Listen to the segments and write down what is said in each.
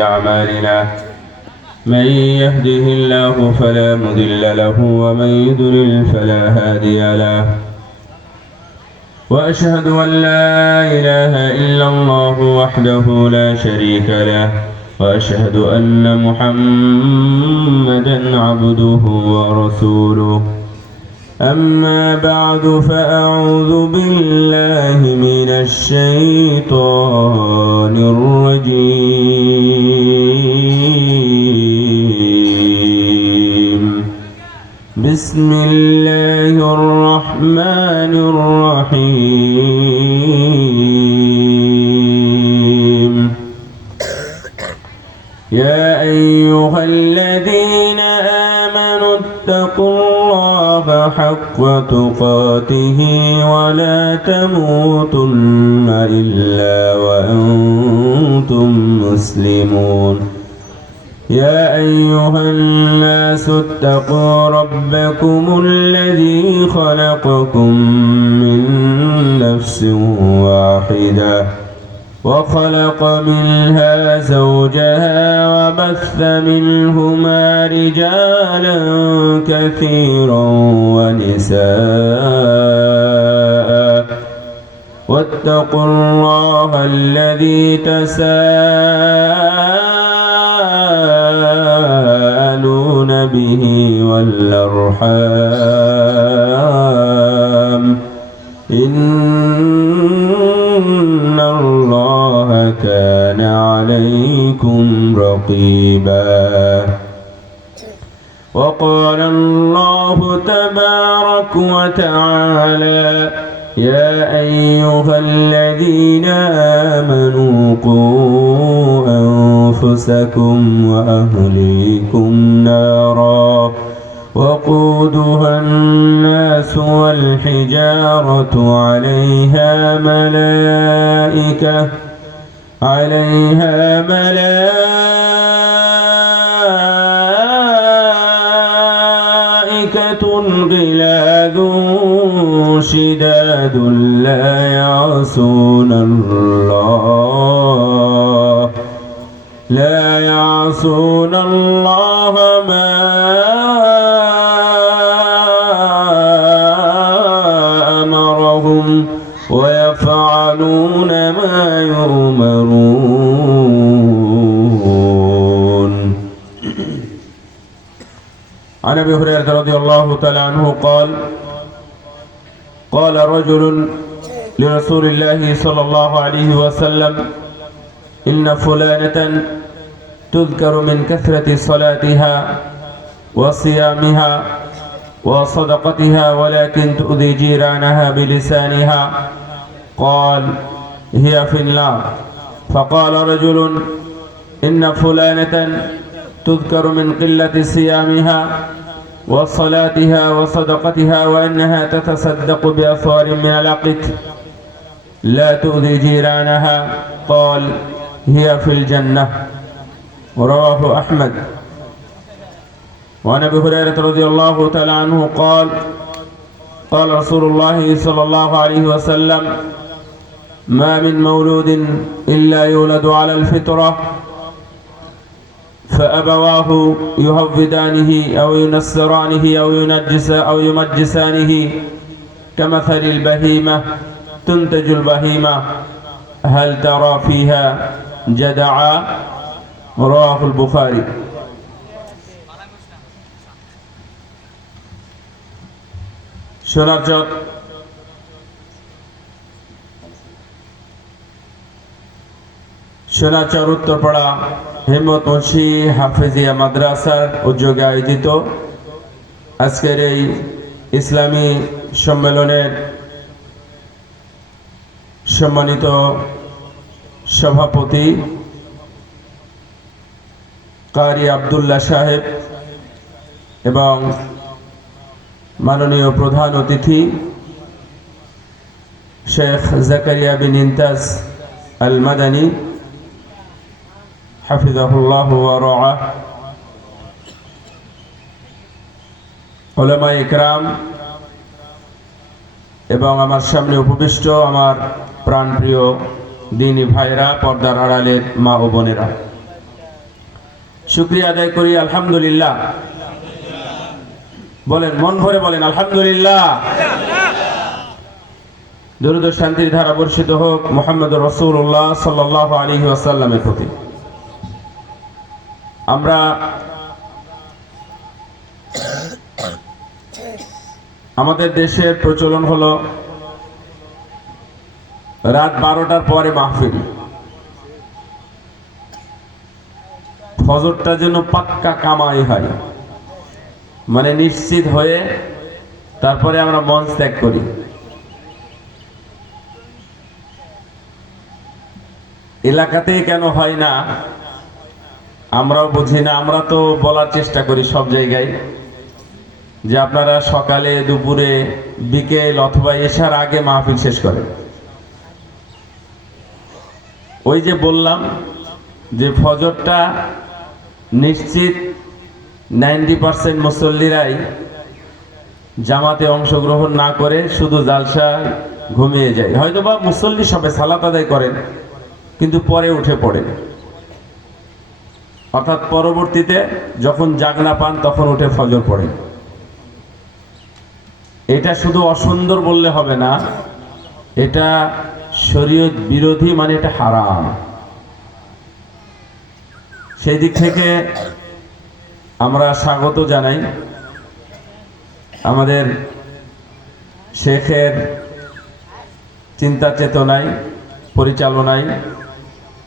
أعمالنا من يهده الله فلا مضل له ومن يضلل فلا هادي له وأشهد أن لا إله إلا الله وحده لا شريك له وأشهد أن محمدا عبده ورسوله أما بعد فأعوذ بالله من الشيطان الرجيم بسم الله الرحمن الرحيم يا أيها الذين آمنوا اتقوا الله حق تقاته ولا تموتن إلا وأنتم مسلمون يا أيها الناس اتقوا ربكم الذي خلقكم من نفس واحدة وخلق منها زوجها وبث منهما رجالا كثيرا ونساء واتقوا الله الذي تساءلون به والأرحام إن الله كان عليكم رقيبا وقال الله تبارك وتعالى يا أيها الذين آمنوا قوا أنفسكم وأهليكم نارا وقودها الناس والحجارة عليها ملائكة غلاظ شداد لا يعصون الله ما أمرهم ويفعلون ما يؤمرون. عن أبي هريرة رضي الله تعالى عنه قال رجل لرسول الله صلى الله عليه وسلم إن فلانة تذكر من كثرة صلاتها وصيامها وصدقتها ولكن تؤذي جيرانها بلسانها قال هي في النار. فقال رجل إن فلانة تذكر من قلة صيامها وصلاتها وصدقتها وأنها تتصدق بأثوار من العقد لا تؤذي جيرانها قال هي في الجنة. رواه أحمد. وعن أبي هريرة رضي الله تعالى عنه قال رسول الله صلى الله عليه وسلم ما من مولود إلا يولد على الفطرة فأبواه يهودانه أو ينصرانه أو يمجسانه كمثل البهيمة تنتج البهيمة هل ترى فيها جدعا. رواه البخاري. সোনাচর উত্তরপাড়া হিম্মত মুন্সি হাফেজিয়া মাদ্রাসার উদ্যোগে আয়োজিত আজকের এই ইসলামী সম্মেলনের সম্মানিত সভাপতি কারি আব্দুল্লাহ সাহেব এবং মাননীয় প্রধান অতিথি শেখ জাকারিয়া বিন ইনতাজ আল মাদানী হাফিজাহুল্লাহ ওয়া রাআহ, উলামায়ে ইকরাম এবং আমার সামনে উপবিষ্ট আমার প্রাণপ্রিয় দিনী ভাইরা, পর্দার আড়ালের মা ও বোনেরা, শুকরিয়া আদায় করি আলহামদুলিল্লাহ। বলেন, মন ভরে বলেন আলহামদুলিল্লাহ। দরুদ ও শান্তির ধারা বর্ষিত হোক মুহাম্মদুর রাসূলুল্লাহ সাল্লাল্লাহু আলাইহি ওয়াসাল্লামের প্রতি। আমরা আমাদের দেশের প্রচলন হলো রাত 12টার পরে মাহফিল। ফজরটা যেন পাক্কা কামাই হয়, মানে নিশ্চিত হয়ে তারপরে আমরা মঞ্চ ত্যাগ করি। এলাকাতেই কেন হয় না আমরাও বুঝি না। আমরা তো বলার চেষ্টা করি সব জায়গায় যে আপনারা সকালে, দুপুরে, বিকেল অথবা এশার আগে মাহফিল শেষ করেন। ওই যে বললাম যে ফজরটা নিশ্চিত 90% মুসল্লিরাই জামাতে অংশগ্রহণ না করে শুধু জালসা ঘুমিয়ে যায়। হয়তো বা মুসল্লি সবে সালাত আদায় করেন কিন্তু পরে উঠে পড়েন, অর্থাৎ পরবর্তীতে যখন জাগনা পান তখন উঠে ফজর পড়েন। এটা শুধু অসুন্দর বললে হবে না, এটা শরীয়ত বিরোধী, মানে এটা হারাম। সেই দিক থেকে আমরা স্বাগত জানাই আমাদের শেখের চিন্তা চেতনায়, পরিচালনায়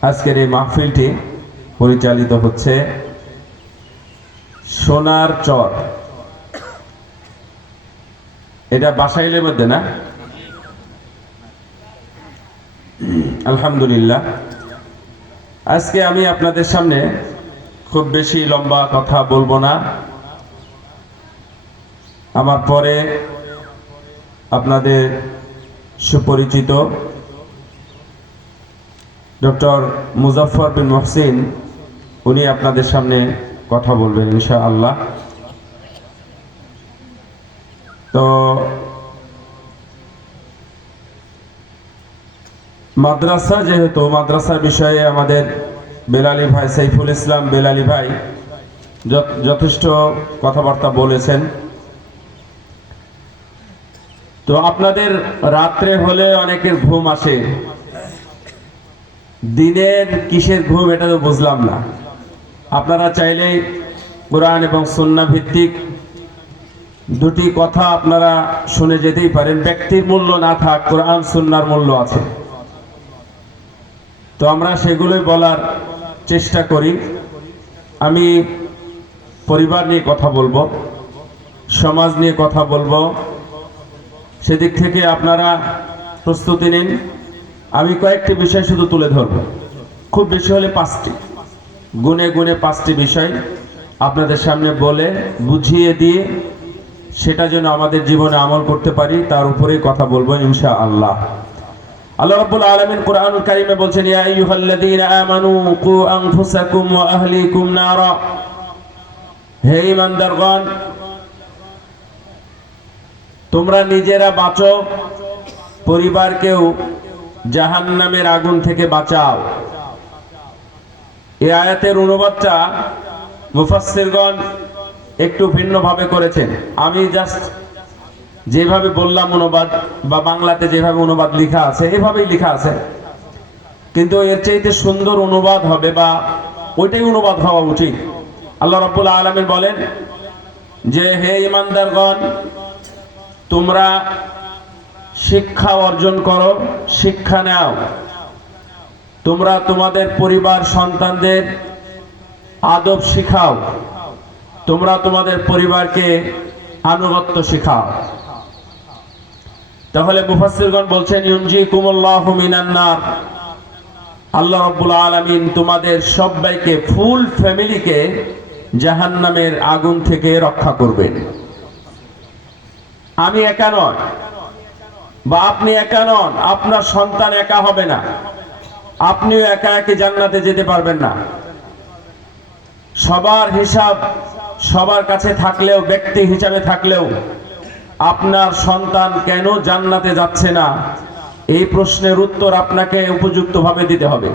আজকের এই মাহফিলটি পরিচালিত হচ্ছে। সোনার চর, এটা বাসাইলের মধ্যে না? আলহামদুলিল্লাহ। আজকে আমি আপনাদের সামনে খুব বেশি লম্বা কথা বলবো না। আমার পরে আপনাদের সুপরিচিত ডক্টর মুজাফফর বিন মহসিন, উনি আপনাদের সামনে কথা বলবেন ইনশাআল্লাহ। তো মাদ্রাসা, যেহেতু মাদ্রাসার বিষয়ে আমাদের বেলালী ভাই, সাইফুল ইসলাম বেলালী ভাই যথেষ্ট কথাবার্তা বলেছেন। তো আপনাদের রাত্রে হলে অনেকের ঘুম আসে, দিনের কিসের ঘুম এটা তো বুঝলাম না। আপনারা চাইলে কোরআন এবং সুন্নাহ ভিত্তিক দুটি কথা আপনারা শুনে যেতেই পারেন। ব্যক্তির মূল্য না থাক, কোরআন সুন্নাহর মূল্য আছে। তো আমরা সেগুলোই বলার চেষ্টা করি। আমি পরিবার নিয়ে কথা বলবো, সমাজ নিয়ে কথা বলবো, সেদিক থেকে আপনারা প্রস্তুতি নিন। আমি কয়েকটি বিষয় শুধু তুলে ধরব, খুব বেশি হলে 5টি, গুনে গুনে 5টি বিষয় আপনাদের সামনে বলে বুঝিয়ে দিয়ে সেটা যেন আমাদের জীবনে আমল করতে পারি, তার উপরেই কথা বলবো ইনশাআল্লাহ। আল্লাহ রাব্বুল আলামিন কোরআনুল কারীমে বলছেন, ইয়া আইয়ুহাল্লাযীনা আমানু কু আনফুসাকুম ওয়া আহলিকুম নারা, হে ঈমানদারগণ তোমরা নিজেরা বাঁচো, পরিবারকেও জাহান্নামের আগুন থেকে বাঁচাও। এই আয়াতের অনুবাদটা মুফাসসিরগণ একটু ভিন্নভাবে করেছেন। আমি জাস্ট যেভাবে বললাম অনুবাদ, বা বাংলাতে যেভাবে অনুবাদ লেখা আছে এভাবেই লেখা আছে, কিন্তু এর চাইতে সুন্দর অনুবাদ হবে, বা ওইটাই অনুবাদ হওয়া উচিত। আল্লাহ রাব্বুল আলামিন বলেন যে, হে ঈমানদারগণ তোমরা শিক্ষা অর্জন করো, শিক্ষা নাও। তোমরা তোমাদের পরিবার সন্তানদের আদব শিখাও, তোমরা তোমাদের পরিবারকে আনুগত্য শিখাও। তাহলে মুফাসসিরগণ বলছেন, ইউনজিকুমুল্লাহু মিনান নার, আল্লাহ রাব্বুল আলামিন তোমাদের সবাইকে, ফুল ফ্যামিলিকে জাহান্নামের আগুন থেকে রক্ষা করবেন। আমি একা নয়, বা আপনি একা নন, আপনার সন্তান একা হবে না, আপনিও একা একা জান্নাতে যেতে পারবেন না। সবার হিসাব সবার কাছে থাকলেও, ব্যক্তি হিসাবে থাকলেও আপনার সন্তান কেন জান্নাতে যাচ্ছে না, এই প্রশ্নের উত্তর আপনাকে উপযুক্তভাবে দিতে হবে।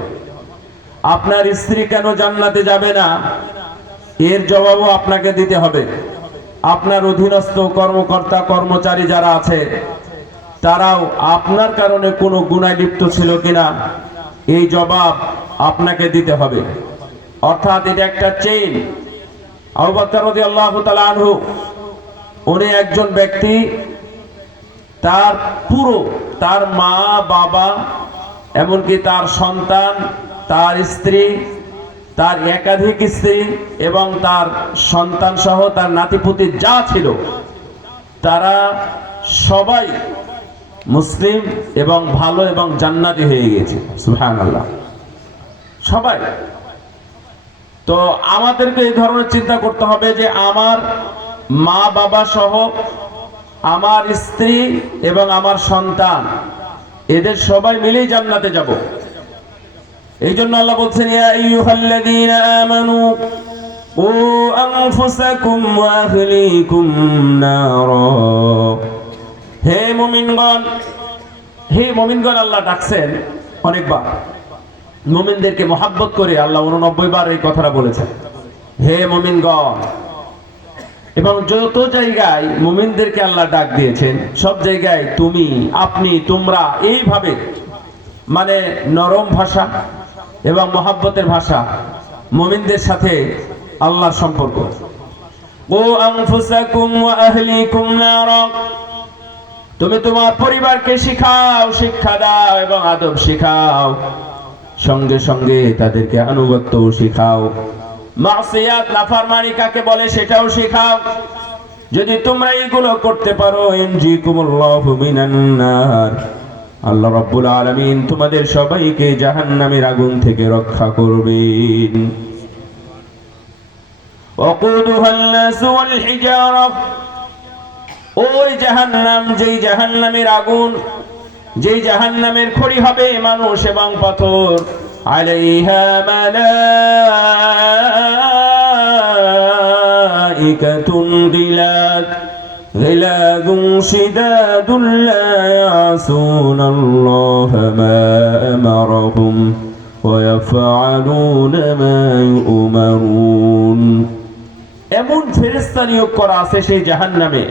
আপনার স্ত্রী কেন জান্নাতে যাবে না, এর জবাবও আপনাকে দিতে হবে। আপনার অধীনস্থ কর্মকর্তা কর্মচারী যারা আছে তারাও আপনার কারণে কোনো গুনায় লিপ্ত ছিল কিনা এই জবাব আপনাকে দিতে হবে। অর্থাৎ এটা একটা চেইন। আবু বকর রাদিয়াল্লাহু তাআলা আনহু উনি একজন ব্যক্তি, তার পুরো তার মা বাবা এমনকি তার সন্তান, তার স্ত্রী, তার একাধিক স্ত্রী এবং তার সন্তান সহ তার নাতিপুতি যা ছিল তারা সবাই মুসলিম এবং ভালো এবং জান্নাতি হয়ে গেছে। সুবহানাল্লাহ। সবাই। তো আমাদেরকে এই ধরনের চিন্তা করতে হবে যে আমার মা বাবা সহ আমার স্ত্রী এবং আমার সন্তান এদের সবাই মিলেই জান্নাতে যাব। এই জন্য আল্লাহ বলছেন, ইয়া আইয়ুহাল্লাযীনা আমানু ও আনফুসাকুম ওয়া আহলিকুম নারা। হে মুমিনগণ, হে মুমিনগণ, আল্লাহ ডাকছেন অনেকবার। মুমিনদেরকে মহব্বত করে আল্লাহ 89 বার এই কথাটা বলেছেন, হে মুমিনগণ। এবং যত জায়গায় মুমিনদেরকে আল্লাহ ডাক দিয়েছেন সব জায়গায় তুমি, আপনি, তোমরা এইভাবে মানে নরম ভাষা এবং মহব্বতের ভাষা মুমিনদের সাথে আল্লাহর সম্পর্ক। ও আনফুসাকুম ওয়া আহলিকুম নারা, তুমি তোমার পরিবারকে শিখাও, শিক্ষা দাও এবং আদব শিখাও, সঙ্গে সঙ্গে তাদেরকে আনুগত্যও শিখাও। মাসিয়াত নাফরমানি কাকে বলে সেটাও শেখাও। যদি তোমরা এগুলো করতে পারো, ইনজিকুমুল্লাহু মিনান নার, আল্লাহ রাব্বুল আলামিন তোমাদের সবাইকে জাহান্নামের আগুন থেকে রক্ষা করবেন। ওয়াকুদুহান নাস ওয়াল হিজারা, ওই জাহান্নাম, যেই জাহান্নামের আগুন, যেই জাহান্নামের খড়ি হবে মানুষ এবং পাথর, আলাইহা মালাইকাতুন গিলাদুন শিদাদুন লা ইয়াসুনাল্লাহা মা আমারাহুম ওয়া ইয়াফআলুনা মা ইউমারুন। এমন ফেরেশতা নিয়োগ করা আছে সেই জাহান্নামে,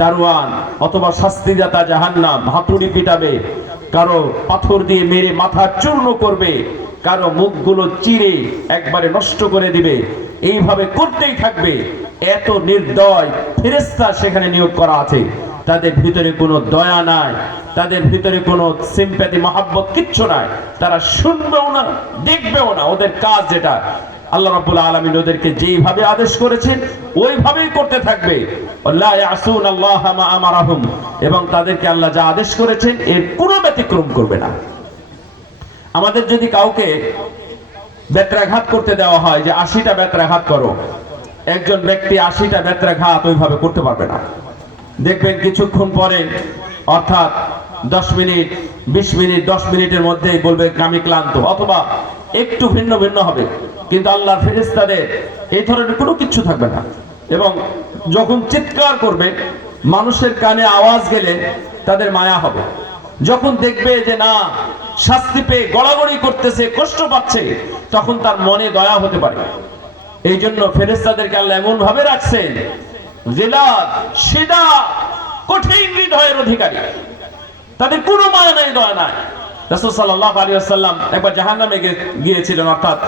দারওয়ান অথবা শাস্তিদাতা জাহান্নাম হাতুড়ি পিটাবে, কারো পাথর দিয়ে মেরে মাথা চূর্ণ করবে, কারো মুখগুলো চিরে একবারে নষ্ট করে দিবে, এইভাবে করতেই থাকবে। এত নির্দয় ফেরেশতা সেখানে নিয়োগ করা আছে। তাদের ভিতরে কোনো দয়া নাই, তাদের ভিতরে কোনো সিম্প্যাথি মহব্বত কিচ্ছু নাই। তারা শুনবেও না, দেখবেও না। ওদের কাজ যেটা, আল্লাহ রাব্বুল আলামিন ওদেরকে যেইভাবে আদেশ করেছেন ওইভাবেই করতে থাকবে। লা ইয়াসুনাল্লাহা মা আমারাহুম, এবং তাদেরকে আল্লাহ যা আদেশ করেছেন এর কোনো ব্যতিক্রম করবে না। আমাদের যদি কাউকে বেত্রাঘাত করতে দেওয়া হয় যে 80টা বেত্রাঘাত করো, একজন ব্যক্তি 80টা বেত্রাঘাত ওইভাবে করতে পারবে না। দেখবেন কিছুক্ষণ পরে, অর্থাৎ 10 মিনিট 20 মিনিট 10 মিনিটের মধ্যেই বলবে আমি ক্লান্ত, অথবা একটু ভিন্ন ভিন্ন হবে। কিন্তু আল্লাহর ফেরেশতাদের এই ধরনের কোনো কিছু থাকবে না। এবং যখন চিৎকার করবে, মানুষের কানে আওয়াজ গেলে তাদের মায়া হবে। যখন দেখবে যে না, শাস্তি পেয়ে গড়াগড়ি করতেছে, কষ্ট পাচ্ছে, তখন তার মনে দয়া হতে পারে। এই জন্য ফেরেশতাদেরকে আল্লাহ এমন ভাবে রাখছেন, জিলাদ শিদা, কঠিন হৃদয়ের অধিকারী, তাদের কোনো মায়া নাই, দয়া নাই। রাসূল সাল্লাল্লাহু আলাইহি ওয়াসাল্লাম একবার জাহান্নামে গিয়েছিলেন, অর্থাৎ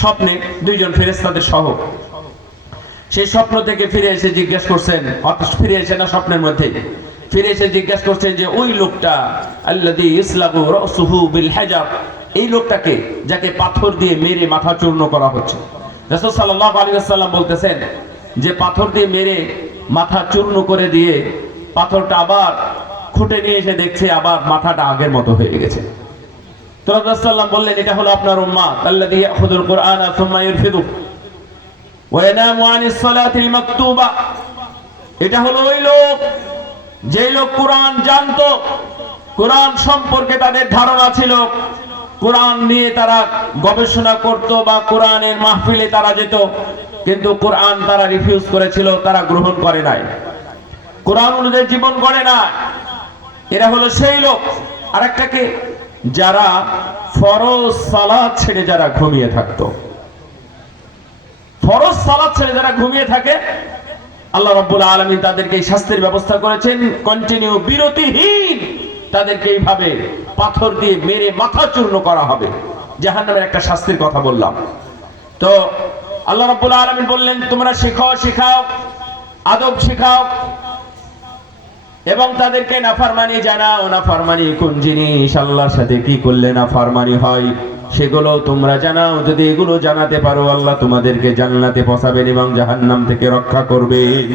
স্বপ্নে, দুইজন ফেরেশতাদের সহ। সেই স্বপ্ন থেকে ফিরে এসে জিজ্ঞেস করছেন, অর্থাৎ ফিরে এসে না, স্বপ্নের মধ্যে ফিরে এসে জিজ্ঞেস করছেন যে ওই লোকটা, আল্লাযী ইসলাবু রাসুহু বিল হাজার, এই লোকটাকে যাকে পাথর দিয়ে মেরে মাথা চূর্ণ করা হচ্ছে। রাসূল সাল্লাল্লাহু আলাইহি ওয়াসাল্লাম বলতেছেন যে পাথর দিয়ে মেরে মাথা চূর্ণ করে দিয়ে পাথরটা আবার খুঁটে নিয়ে এসে দেখছে আবার মাথাটা আগের মতো হয়ে গেছে। তো রাসূল সাল্লাল্লাহু বললেন, এটা হলো আপনার উম্মাত, আল্লাযী ইয়াখুযুল কুরআনা সুম্মা ইরফিদু ওয়া ইয়ানামু আনিস সালাতিল মাকতুবা। এটা হলো ওই লোক, যে লোক কোরআন জানতো, কোরআন সম্পর্কে তাদের ধারণা ছিল, কোরআন নিয়ে তারা গবেষণা করত বা কোরআনের মাহফিলে তারা যেত, কিন্তু কোরআন তারা রিফিউজ করেছিল, তারা গ্রহণ করে নাই, কোরআন অনুযায়ী জীবন গড়ে না। এরা হলো সেই লোক। আরেকটাকে, যারা ফরজ সালাত ছেড়ে যারা ঘুমিয়ে থাকতো, ফরজ সালাত ছেড়ে যারা ঘুমিয়ে থাকে, আল্লাহ রাব্বুল আলামিন তাদেরকে এই শাস্তির ব্যবস্থা করেছেন, কন্টিনিউ বিরতিহীন তাদেরকে এইভাবে পাথর দিয়ে মেরে মাথা চূর্ণ করা হবে। জাহান্নামের একটা শাস্তির কথা বললাম। তো আল্লাহ রাব্বুল আলামিন বললেন, তোমরা শিখাও, আদব শিখাও এবং তাদেরকে নাফরমানি জানাও। নাফরমানি কোন জিনিস, আল্লাহর সাথে কি করলে নাফরমানি হয় সেগুলো তোমরা জানাও। যদি এগুলো জানাতে পারো, আল্লাহ তোমাদেরকে জান্নাতে পৌঁছাবেন এবং জাহান্নাম থেকে রক্ষা করবেন।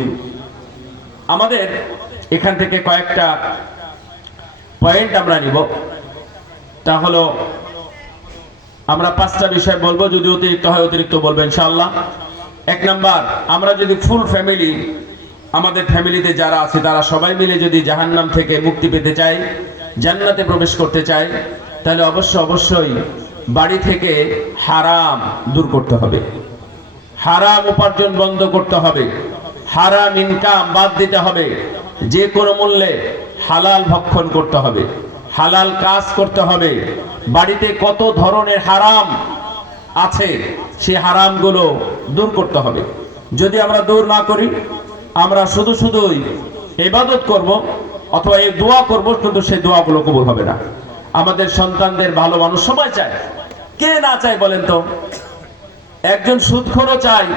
আমাদের এখান থেকে কয়েকটা পয়েন্ট আমরা নিব। তা হলো, আমরা 5টা বিষয় বলবো, যদি অতিরিক্ত হয় অতিরিক্ত বলবো ইনশাআল্লাহ। 1 নাম্বার, আমরা যদি ফুল ফ্যামিলি, আমাদের ফ্যামিলিতে যারা আছে তারা সবাই মিলে যদি জাহান্নাম থেকে মুক্তি পেতে চাই, জান্নাতে প্রবেশ করতে চাই, তাহলে অবশ্যই বাড়ি থেকে হারাম দূর করতে হবে, হারাম উপার্জন বন্ধ করতে হবে, হারাম ইনকাম বাদ দিতে হবে, যে কোনো মূল্যে হালাল ভক্ষণ করতে হবে, হালাল কাজ করতে হবে। বাড়িতে কত ধরনের হারাম আছে, সেই হারামগুলো দূর করতে হবে। যদি আমরা দূর না করি, আমরা শুধুই ইবাদত করব অথবা এই দোয়া করব, কিন্তু সেই দোয়াগুলো কবুল হবে না। আমাদের সন্তানদের ভালো মানুষ সবাই চায়, কে না চায় বলেন তো? একজন সুদখোরও চায়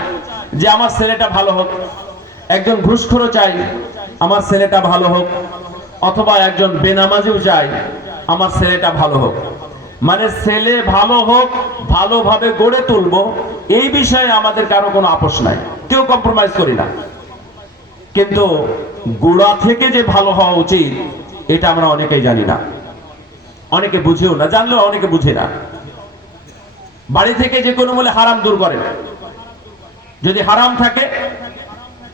যে আমার ছেলেটা ভালো হোক, একজন ঘুষখোরও চায় আমার ছেলেটা ভালো হোক, অথবা একজন বেনামাজিও চায় আমার ছেলেটা ভালো হোক। মানে ছেলে ভালো হোক, ভালোভাবে গড়ে তুলবো, এই বিষয়ে আমাদের কারো কোনো আপোষ নাই, কেউ কম্প্রোমাইজ করি না। কিন্তু গোড়া থেকে যে ভালো হওয়া উচিত, এটা আমরা অনেকেই জানি না, অনেকে বুঝেও না, জানলেও অনেকে বুঝে না। বাড়ি থেকে যে কোনো মূল্যে হারাম দূর করেন। যদি হারাম থাকে,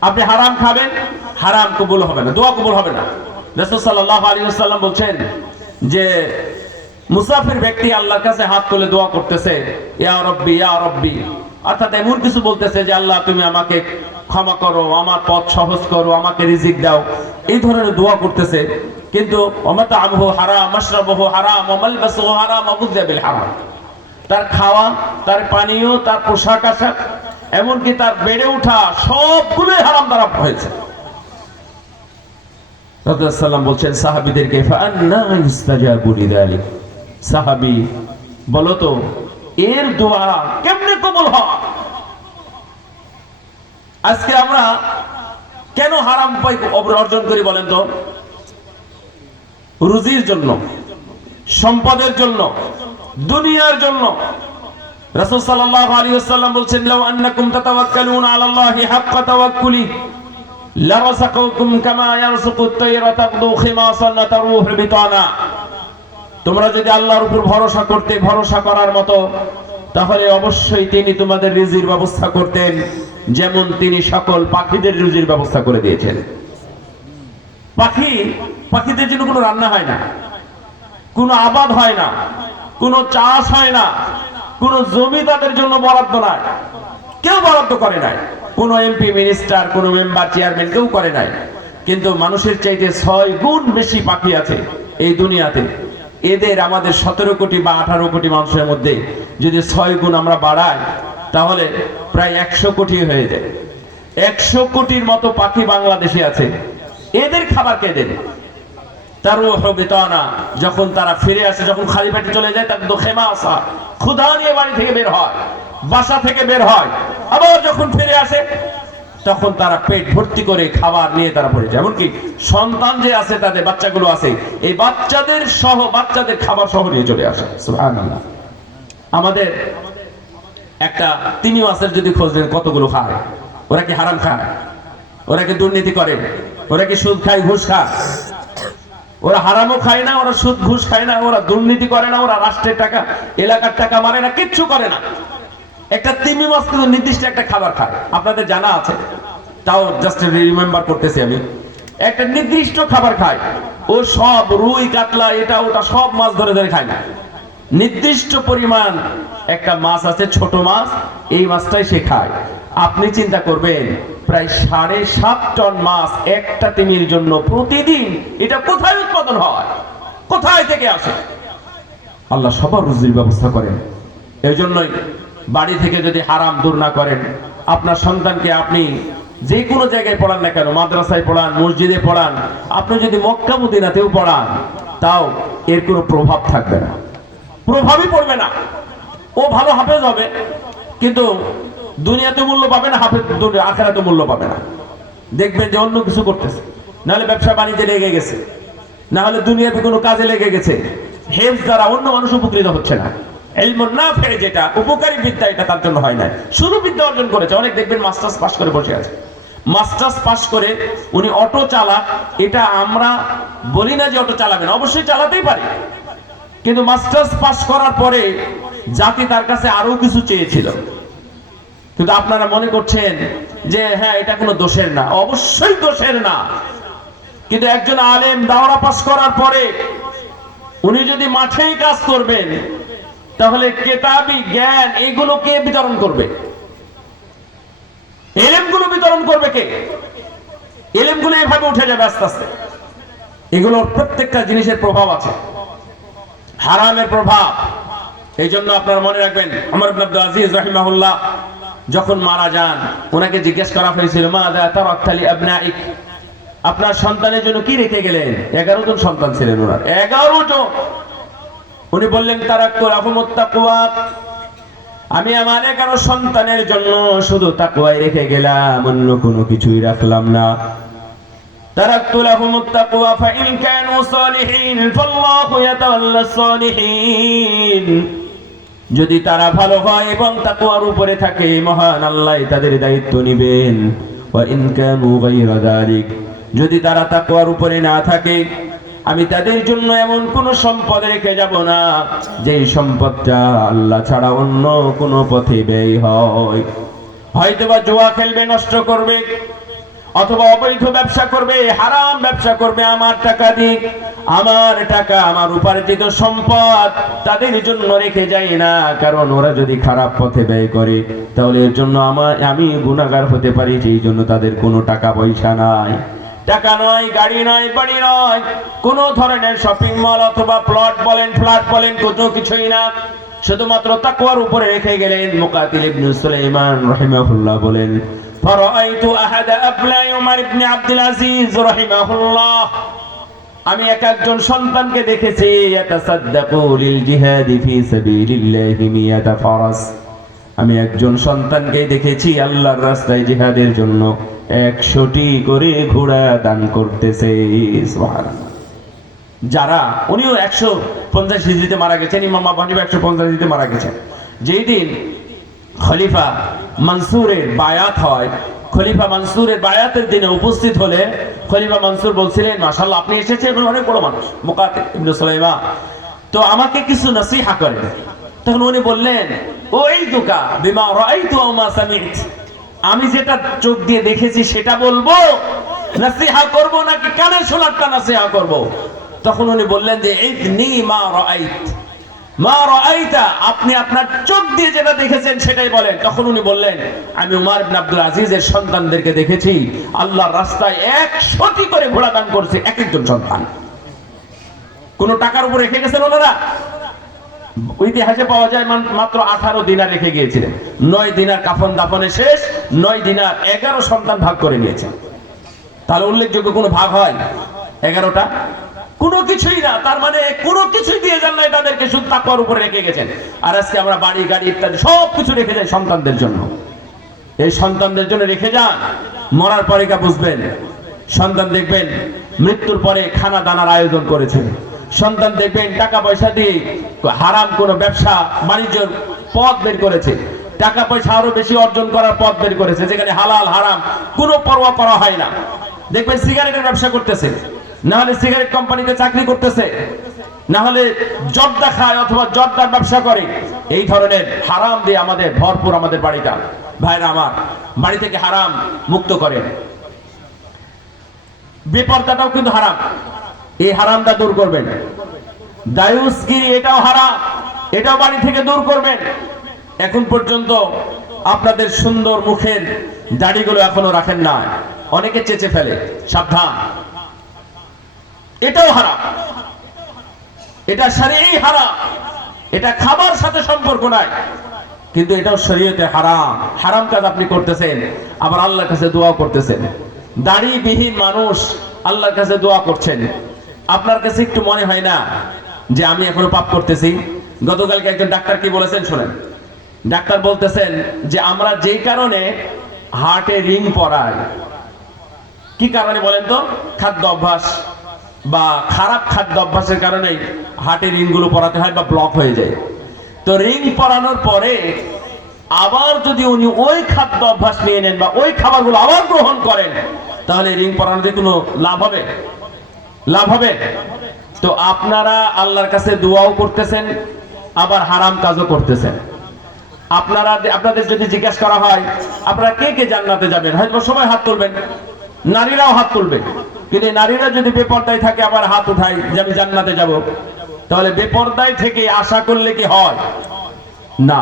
আপনি হারাম খাবেন, হারাম কবুল হবে না, দোয়া কবুল হবে না। রাসূল সাল্লাল্লাহু আলাইহি ওয়াসাল্লাম বলছেন যে মুসাফির ব্যক্তি আল্লাহর কাছে হাত তুলে দোয়া করতেছে, ইয়া রাব্বি ইয়া রাব্বি, অর্থাৎ এমন কিছু বলতেছে যে আল্লাহ তুমি আমাকে ক্ষমা করো, আমার পথ সহজ করো, আমাকে রিজিক দাও, এই ধরনের দোয়া করতেছে। কিন্তু ওমাতামহু হারাম, মাশরাবহু হারাম, ওমালবাসুহু হারাম, ওগুযিয়া বিল হারাম। তার খাওয়া, তার পানীয়, তার পোশাক আশাক, এমনকি তার বেড়ে ওঠা, সবগুলোই হারাম দ্বারা হয়েছে। রাসূলুল্লাহ সাল্লাল্লাহু বলছেন সাহাবীদেরকে, ফাআন্না ইস্তাজাবু লিযালিক, সাহাবী বলো তো এর দোয়া কেমনে কবুল হয়? আজকে আমরা কেন হারাম উপায় অর্জন করি বলেন তো? রুজির জন্য, সম্পদের জন্য, দুনিয়ার জন্য। রাসূল সাল্লাল্লাহু আলাইহি ওয়াসাল্লাম বলছেন, লাউ আন্নাকুম তাতাওয়াক্কালুনা আলাল্লাহি হাক্কা তাওয়াক্কুলি লারাযাকাকুম কামা ইয়ারযুকুত তায়রা তাগদু খিমাসান ওয়া তারুহু বিতানা। তোমরা যদি আল্লাহর উপর ভরসা করার মতো, তাহলে অবশ্যই তিনি তোমাদের রিজির ব্যবস্থা করতেন, যেমন তিনি সকল পাখিদের রিজির ব্যবস্থা করে দিয়েছেন। পাখিদের জন্য কোনো রান্না হয় না, কোনো আবাদ হয় না, কোনো চাষ হয় না, কোনো জমি তাদের জন্য বরাদ্দ নাই, কেউ বরাদ্দ করে নাই, কোনো এমপি মিনিস্টার, কোনো মেম্বার চেয়ারম্যান কেউ করে নাই। কিন্তু মানুষের চাইতে 6 গুণ বেশি পাখি আছে এই দুনিয়াতে। এদের আমাদের 17 কোটি বা 18 কোটি মানুষের মধ্যে যদি 6 গুণ আমরা বাড়াই, তাহলে প্রায় 100 কোটি হয়ে যায়। 100 কোটির মতো পাখি বাংলাদেশে আছে। এদের খাবার কে দেবে? তারুহু বিতানা, যখন তারা ফিরে আসে, যখন খালি পেটে চলে যায়, তার তো খেমাসা, ক্ষুধা নিয়ে বাড়ি থেকে বের হয়, বাসা থেকে বের হয়, আবার যখন ফিরে আসে তখন তারা পেট ভর্তি করে খাবার নিয়ে তারা পড়ে যায়। এমনকি সন্তান যে আছে, তাদের বাচ্চাগুলো আছে, এই বাচ্চাদের খাবার সহ নিয়ে চলে আসে। সুবহানাল্লাহ। আমাদের একটা তিমি মাছের যদি খোঁজ নেন, কতগুলো খায়। ওরা কি হারাম খায়? ওরা কি দুর্নীতি করে? ওরা কি সুদ খায়, ঘুষ খায়? ওরা হারামও খায় না, ওরা সুদ ঘুষ খায় না, ওরা দুর্নীতি করে না, ওরা রাষ্ট্রের টাকা, এলাকার টাকা মারে না, কিচ্ছু করে না। একটা তিমি মাছ কিন্তু নির্দিষ্ট একটা খাবার খায়, আপনাদের জানা আছে, তাও জাস্ট রিমেম্বার করতেছি আমি। একটা নির্দিষ্ট খাবার খায় ও, সব রুই কাতলা এটা ওটা সব মাছ ধরে খায় না। নির্দিষ্ট পরিমাণ একটা মাছ আছে, ছোট মাছ, এই মাছটাই সে খায়। আপনি চিন্তা করবেন, প্রায় 7.5 টন মাছ একটা তিমির জন্য প্রতিদিন, এটা কোথায় উৎপাদন হয়, কোথায় থেকে আসে? আল্লাহ সবার রুজির ব্যবস্থা করেন। এই জন্যই বাড়ি থেকে যদি হারাম দূর না করেন, আপনার সন্তানকে আপনি যে কোনো জায়গায় পড়ান না কেন, মাদ্রাসায় পড়ান, মসজিদে পড়ান, আপনি যদি মক্কা মদিনাতেও পড়ান, তাও এর কোনো প্রভাব থাকবে না, প্রভাবই পড়বে না। ও ভালো হাফেজ হবে, কিন্তু দুনিয়াতে মূল্য পাবে না, হাফেজ আখেরাতে মূল্য পাবে না। দেখবেন যে অন্য কিছু করতেছে, নাহলে ব্যবসা বাণিজ্যে লেগে গেছে, না হলে দুনিয়াতে কোনো কাজে লেগে গেছে। হেফজ দ্বারা অন্য মানুষ উপকৃত হচ্ছে না। ইলমুন নাফি, যেটা উপকারী বিদ্যা, এটা তার জন্য হয় না, শুধু বিদ্যা অর্জন করেছে। অনেক দেখবেন মাস্টার্স পাস করে বসে আছে, মাস্টার্স পাস করে উনি অটো চালাক। এটা আমরা বলি না যে অটো চালাবেন, অবশ্যই চালাতেই পারে, কিন্তু মাস্টার্স পাস করার পরে জাতি তার কাছে আরো কিছু চেয়েছিল। কিন্তু আপনারা মনে করছেন যে হ্যাঁ এটা কোনো দোষের না, অবশ্যই দোষের না। কিন্তু একজন আলেম দাওরা পাস করার পরে উনি যদি মাঠেই কাজ করবেন, তাহলে কেতাবি জ্ঞান এগুলো কে বিতরণ করবে? এলেমগুলো বিতরণ করবে কে? এলেমগুলো এভাবে উঠে যাবে আস্তে আস্তে। এগুলোর প্রত্যেকটা জিনিসের প্রভাব আছে, হারামের প্রভাব। এই জন্য আপনারা মনে রাখবেন, ওমর ইবনে আব্দুল আজিজ রাহিমাহুল্লাহ যখন মারা যান, ওনাকে জিজ্ঞেস করা হয়েছিল, মাযা তারাকতা লি আবনাইক, আপনার সন্তানের জন্য কি রেখে গেলেন? 11 জন সন্তান ছিলেন ওনার, 11 জন। উনি বললেন, তারাকতু লাহুমুত তাকওয়া, আমি আমার 11 সন্তানের জন্য শুধু তাকওয়াই রেখে গেলাম, অন্য কোনো কিছুই রাখলাম না। তারাকতু লাহুমুত তাকওয়া ফাইন কানু সালিহিন ফাল্লাহু ইয়াতাওয়াল্লাস সালিহিন, যদি তারা ভালো হয় এবং তাকওয়ার উপরে থাকে, মহান আল্লাহ তাদের দায়িত্ব নেবেন। ওয়া ইন কানু গায়রা যালিক, যদি তারা তাকওয়ার উপরে না থাকে, আমি তাদের জন্য এমন কোন সম্পদ রেখে যাব না যেই সম্পদটা আল্লাহ ছাড়া অন্য কোন পথে ব্যয় হয়। হয়তোবা জুয়া খেলবে, নষ্ট করবে, অথবা অবৈধ ব্যবসা করবে, হারাম ব্যবসা করবে, আমার টাকা দিয়ে, আমার টাকা, আমার উপার্জিত সম্পদ তাদের জন্য রেখে যাই না। কারণ ওরা যদি খারাপ পথে ব্যয় করে, তাহলে এর জন্য আমি গুনাহগার হতে পারি। সেই জন্য তাদের কোনো টাকা পয়সা নাই, টাকা নয়, গাড়ি নয়, বাড়ি নয়, কোন ধরনের শপিং মল অথবা প্লট বলেন, ফ্ল্যাট বলেন, কোনো কিছুই না, শুধুমাত্র তাকওয়ার উপরে রেখে গেলেন। মুকাতিল ইবনে সুলাইমান রাহিমাহুল্লাহ বলেন, ফারাআইতু আহাদা আবনাই উমর ইবনে আব্দুল আজিজ রাহিমাহুল্লাহ, আমি একজন সন্তানকে দেখেছি, ইয়াতাসাদ্দাকু লিল জিহাদি ফি সাবিলিল্লাহি মিয়াতা ফারাস, আমি একজন সন্তানকে দেখেছি আল্লাহর রাস্তায় জিহাদের জন্য 100টি করে ঘোড়া দান করতেছে। সুবহানাল্লাহ। যারা, উনিও 150 হিজরিতে মারা গেছেন, ইমাম আবু হানিফা 150 হিজরিতে মারা গেছেন। যেই দিন খলিফা মনসুরের বায়াত হয়, খলিফা মনসুরের বায়াতের দিনে উপস্থিত হলে খলিফা মনসুর বলছিলেন, মাশাআল্লাহ আপনি এসেছেন, অনেক বড় মানুষ, মুকাতিল ইবনে সুলাইমান, তো আমাকে কিছু নসিহা করেন। তখন উনি বললেন, ওয়াইদুকা বিমা রাআইতু ওয়া মা সামি'ত, আমি যেটা চোখ দিয়ে দেখেছি সেটা বলবো, নসিহা করব নাকি কানে শোনাটা নসিহা করব? তখন উনি বললেন যে ইদনি মা রাআইত, মা রাআইতা, আপনি আপনার চোখ দিয়ে যেটা দেখেছেন সেটাই বলেন। তখন উনি বললেন, আমি উমর ইবনে আব্দুল আজিজের সন্তানদেরকে দেখেছি আল্লাহর রাস্তায় 100টি করে ঘোড়া দান করছে এক একজন সন্তান। কোন টাকার উপর রেখে গেছেন ওনারা? ইতিহাসে পাওয়া যায় মাত্র 18 দিনার রেখে গিয়েছিলেন। 9 দিনার কাফন দাফনে শেষ, 9 দিনার 11 সন্তান ভাগ করে নিয়েছে। তাহলে উল্লেখযোগ্য কোনো ভাগ হয় 11টা? কোনো কিছুই না। তার মানে কোনো কিছুই দিয়ে যান না তাদেরকে, শুধু তাকওয়ার উপরে রেখে গেছেন। আর আজকে আমরা বাড়ি গাড়ি ইত্যাদি সব কিছু রেখে যাই সন্তানদের জন্য। এই সন্তানদের জন্য রেখে যান, মরার পরে কা বুঝবেন। সন্তান দেখবেন মৃত্যুর পরে খানা দানার আয়োজন করেছেন, সন্তান দেখবেন টাকা পয়সা দিয়ে হারাম কোনো ব্যবসা বাণিজ্যের পথ বের করেছে, টাকা পয়সা আরো বেশি অর্জন করার পথ বের করেছে, যেখানে হালাল হারাম কোনো পরোয়া করা হয় না। দেখবেন সিগারেটের ব্যবসা করতেছে, না হলে সিগারেট কোম্পানিতে চাকরি করতেছে, না হলে জর্দা খায় অথবা জর্দার ব্যবসা করে। এই ধরনের হারাম দিয়ে আমাদের ভরপুর আমাদের বাড়িটা। ভাইরা আমার, বাড়ি থেকে হারাম মুক্ত করেন। বেপরদাটাও কিন্তু হারাম, এই হারামটা দূর করবেন। দায়ুসগিরি এটাও হারাম, এটাও বাড়ি থেকে দূর করবেন। এখন পর্যন্ত আপনাদের সুন্দর মুখের দাড়িগুলো এখনো রাখেন না, অনেকে চেঁচে ফেলে, সাবধান, এটাও হারাম, এটা শরঈ হারাম, এটা খাবার সাথে সম্পর্ক নাই। কিন্তু এটাও শরীয়তে হারাম। হারাম কাজ আপনি করতেছেন, আবার আল্লাহর কাছে দোয়া করতেছেন। দাড়িবিহীন মানুষ আল্লাহর কাছে দোয়া করছেন, আপনার কাছে একটু মনে হয় না যে আমি এখনো পাপ করতেছি? গতকালকে একজন ডাক্তার কি বলেছেন শুনেন। ডাক্তার বলতেছেন যে আমরা যেই কারণে হার্টে রিং পরাই, কি কারণে বলেন তো? খাদ্য অভ্যাস বা খারাপ খাদ্য অভ্যাসের কারণে হার্টে রিং গুলো পরাতে হয় বা ব্লক হয়ে যায়। তো রিং পরানোর পরে আবার যদি উনি ওই খাদ্য অভ্যাস নিয়ে নেন বা ওই খাবারগুলো আবার গ্রহণ করেন, তাহলে রিং পরানোতে কোনো লাভ হবে? লাভ হবে? তো আপনারা আল্লাহর কাছে দোয়াও করতেছেন, আবার হারাম কাজও করতেছেন। আপনাদের যদি জিজ্ঞাসা করা হয় আপনারা কে কে জান্নাতে যাবেন, হয়তো সবাই হাত তুলবেন, নারীরাও হাত তুলবেন। কিন্তু নারীরা যদি বেপরদায় থাকে আবার হাত উঠায় যে আমি জান্নাতে যাব, তাহলে বেপরদায় থেকে আশা করলে কি হয়? না।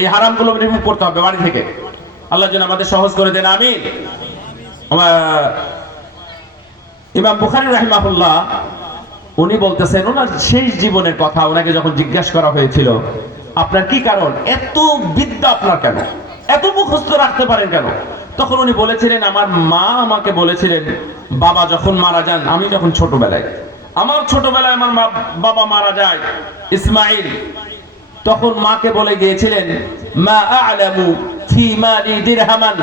এই হারামগুলো রিমুভ করতে হবে বাড়ি থেকে। আল্লাহ যেন আমাদের সহজ করে দেন, আমিন। ইমাম বুখারী রাহিমাহুল্লাহ উনি বলতেছেন ওনার শেষ জীবনের কথা, ওনাকে যখন জিজ্ঞাসা করা হয়েছিল আপনার কি কারণ, এত বিদ্যা আপনার কেন, এত মুখস্থ রাখতে পারেন কেন? তখন উনি বলেছিলেন আমার মা আমাকে বলেছিলেন, বাবা যখন মারা যান, আমি যখন ছোটবেলায়, আমার ছোটবেলায় আমার বাবা মারা যায় ইসমাইল, তখন মাকে বলে গিয়েছিলেন মা আ'লামু ফি মালি দিরহামান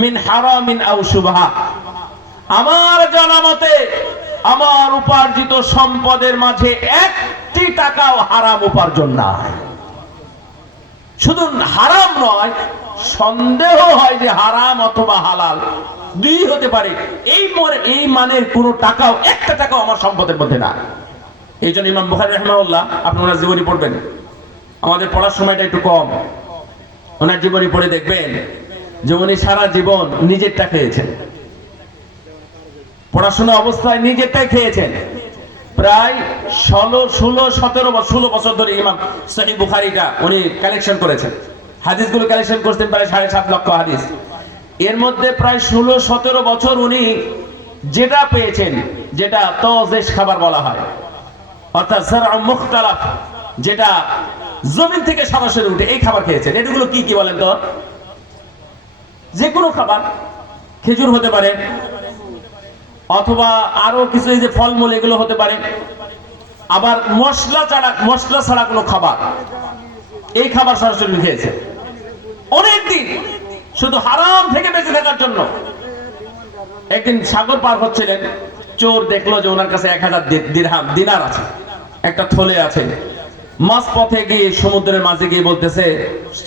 মিন হারামিন আও শুবহা, আমার জানা মতে আমার উপার্জিত সম্পদের মাঝে একটি টাকাও হারাম উপার্জন নাই। শুধু হারাম নয়, সন্দেহ হয় যে হারাম অথবা হালাল দুই হতে পারে, এই মানের কোন টাকাও, একটা টাকাও আমার সম্পদের মধ্যে না। এই জন্য ইমাম বুখারী রাহিমাহুল্লাহ, আপনারা জীবনী পড়বেন, আমাদের পড়ার সময়টা একটু কম, ওনার জীবনী পড়ে দেখবেন যে উনি সারা জীবন নিজেরটা খেয়েছেন, পড়াশোনা অবস্থায় নিজেরটাই খেয়েছেন। প্রায় 16 বছর ধরে ইমাম সহিহ বুখারীটা উনি কালেকশন করেছেন, হাদিসগুলো কালেকশন করতেন প্রায় 7.5 লক্ষ হাদিস। এর মধ্যে প্রায় 16-17 বছর উনি যেটা পেয়েছেন, যেটা তাজেশ খাবার বলা হয়, অর্থাৎ যারউ মুখতালাফ, যেটা জমিন থেকে সরাসরি উঠে, এই খাবার খেয়েছেন। এগুলো কি কি বলেন তো? যে কোনো খাবার, খেজুর হতে পারে অথবা আরো কিছু এই যে ফলমূল, এগুলো হতে পারে। আবার মশলা ছাড়া কোনো খাবার, এই খাবার সরাসরি খেয়েছে অনেকদিন, শুধু হারাম থেকে বেঁচে থাকার জন্য। একদিন সাগর পার হচ্ছিলেন, চোর দেখলো যে ওনার কাছে 1000 দিনার আছে, একটা থলে আছে। মাঝ পথে গিয়ে সমুদ্রের মাঝে গিয়ে বলতেছে,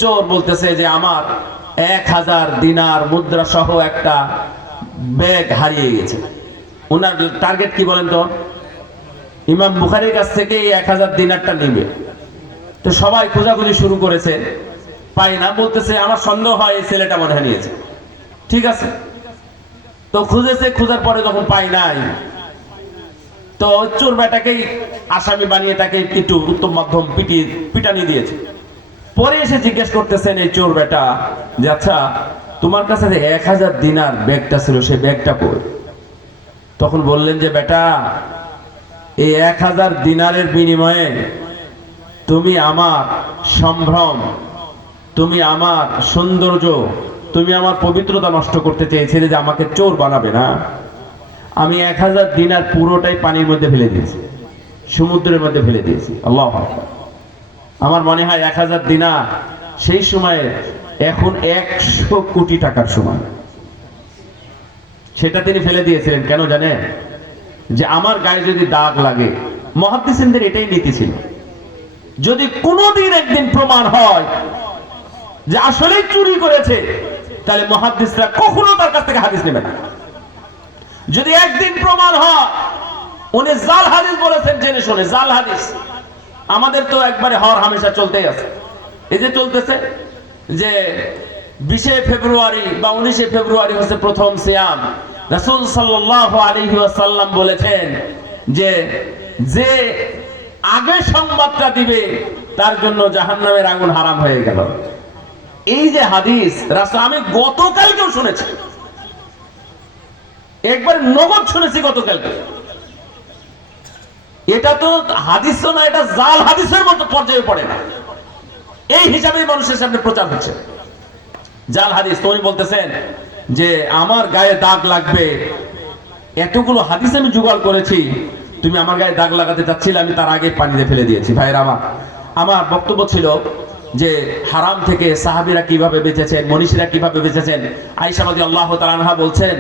চোর বলতেছে যে আমার 1000 দিনার মুদ্রা সহ একটা ব্যাগ হারিয়ে গেছে। ওনার টার্গেট কি বলেন তো? ইমাম বুখারীর কাছ থেকে এই 1000 দিনারটা নিবে। তো সবাই খোঁজাখুঁজি শুরু করেছে, পাই না, বলতেছে আমার সন্দেহ হয় এই ছেলেটা মনে হয় নিয়েছে। ঠিক আছে, তো খুঁজেছে, খোঁজার পরে যখন পাই নাই, তো চোর বেটাকেই আসামি বানিয়ে তাকে একটু উত্তম মাধ্যম পিটানি দিয়েছে। পরে এসে জিজ্ঞেস করতেছেন এই চোর বেটা যে আচ্ছা তোমার কাছে 1000 দিনার ব্যাগটা ছিল, সেই ব্যাগটা কই? তখন বললেন যে বেটা, এই 1000 দিনারের বিনিময়ে তুমি আমার সম্ভ্রম, তুমি আমার সৌন্দর্য, তুমি আমার পবিত্রতা নষ্ট করতে চেয়েছিলে, যে আমাকে চোর বানাবে না। আমি 1000 দিনার পুরোটাই পানির মধ্যে ফেলে দিয়েছি, সমুদ্রের মধ্যে ফেলে দিয়েছি। আল্লাহু আকবার। আমার মনে হয় 1000 দিনার সেই সময়ে এখন 100 কোটি টাকার সমান। সেটা তিনি ফেলে দিয়েছিলেন কেন জানেন? যে আমার গায়ে যদি দাগ লাগে, মুহাদ্দিসিনদের এটাই নীতি ছিল, যদি কোনোদিন একদিন প্রমাণ হয় যে আসলেই চুরি করেছে, তাহলে মুহাদ্দিসরা কখনো তার কাছ থেকে হাদিস নেবে না। যদি একদিন প্রমাণ হয় উনি জাল হাদিস বলেছেন, জেনে শুনে জাল হাদিস, আমাদের তো একবারে হর হামেশা চলতেই আছে। এই যে চলতেছে যে 20 ফেব্রুয়ারি বা 19 ফেব্রুয়ারি হচ্ছে প্রথম সিয়াম। রাসূল সাল্লাল্লাহু আলাইহি ওয়াসাল্লাম বলেছেন যে যে আগে সংবাদটা দিবে তার জন্য জাহান্নামের আগুন হারাম হয়ে গেল। এই যে হাদিস রাসূল, আমি গতকালকেও শুনেছি, একবার নগদ শুনেছি গতকালকে। এটা তো হাদিস না, এটা জাল হাদিসের মতো পর্যায়ে পড়ে না। এই হিসাবেই মানুষের সামনে প্রচার হচ্ছে। জাল হাদিস। তো উনি বলতেছেন যে আমার গায়ে দাগ লাগবে, এতগুলো হাদিস আমি জোগাড় করেছি, তুমি আমার গায়ে দাগ লাগাতে চাচ্ছিলে, আমি তার আগে পানিতে ফেলে দিয়েছি। ভাইরা আমার বক্তব্য ছিল যে হারাম থেকে সাহাবীরা কিভাবে বেঁচেছেন, মনীষীরা কিভাবে বেঁচেছেন। আয়েশা রাদিয়াল্লাহু তাআলা আনহা বলছেন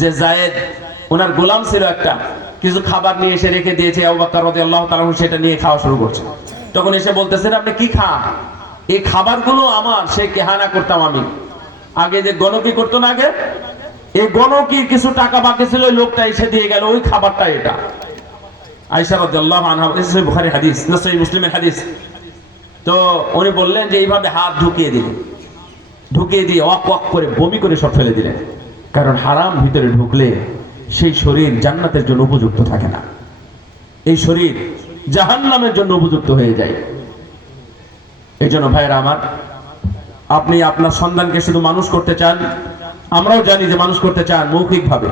যে যায়েদ ওনার গোলাম ছিল, একটা কিছু খাবার নিয়ে এসে রেখে দিয়েছে, আবু বকর রাদিয়াল্লাহু তাআলা সেটা নিয়ে খাওয়া শুরু করছে। তখন এসে বলতেছেন আপনি কি খান? এই খাবারগুলো আমার, সে কেহানা করতাম আমি। আগে যে গণকি করতো না, আগে এই গণকি কিছু টাকা বাকি ছিল, ওই লোকটা এসে দিয়ে গেল, ওই খাবারটা এটা। আয়েশা রাদিয়াল্লাহু আনহা, সহিহ বুখারী হাদিস, সহিহ মুসলিমের হাদিস। তো উনি বললেন যে এইভাবে হাত ঢুকিয়ে দিয়ে ওয়াক ওয়াক করে বমি করে সব ফেলে দিলেন। কারণ হারাম ভিতরে ঢুকলে সেই শরীর জান্নাতের জন্য উপযুক্ত থাকে না, এই শরীর জাহান্নামের জন্য উপযুক্ত হয়ে যায়। এই জন্য ভাইরা আমার, আপনি আপনার সন্তানকে শুধু মানুষ করতে চান, আমরাও জানি যে মানুষ করতে চান মৌখিকভাবে,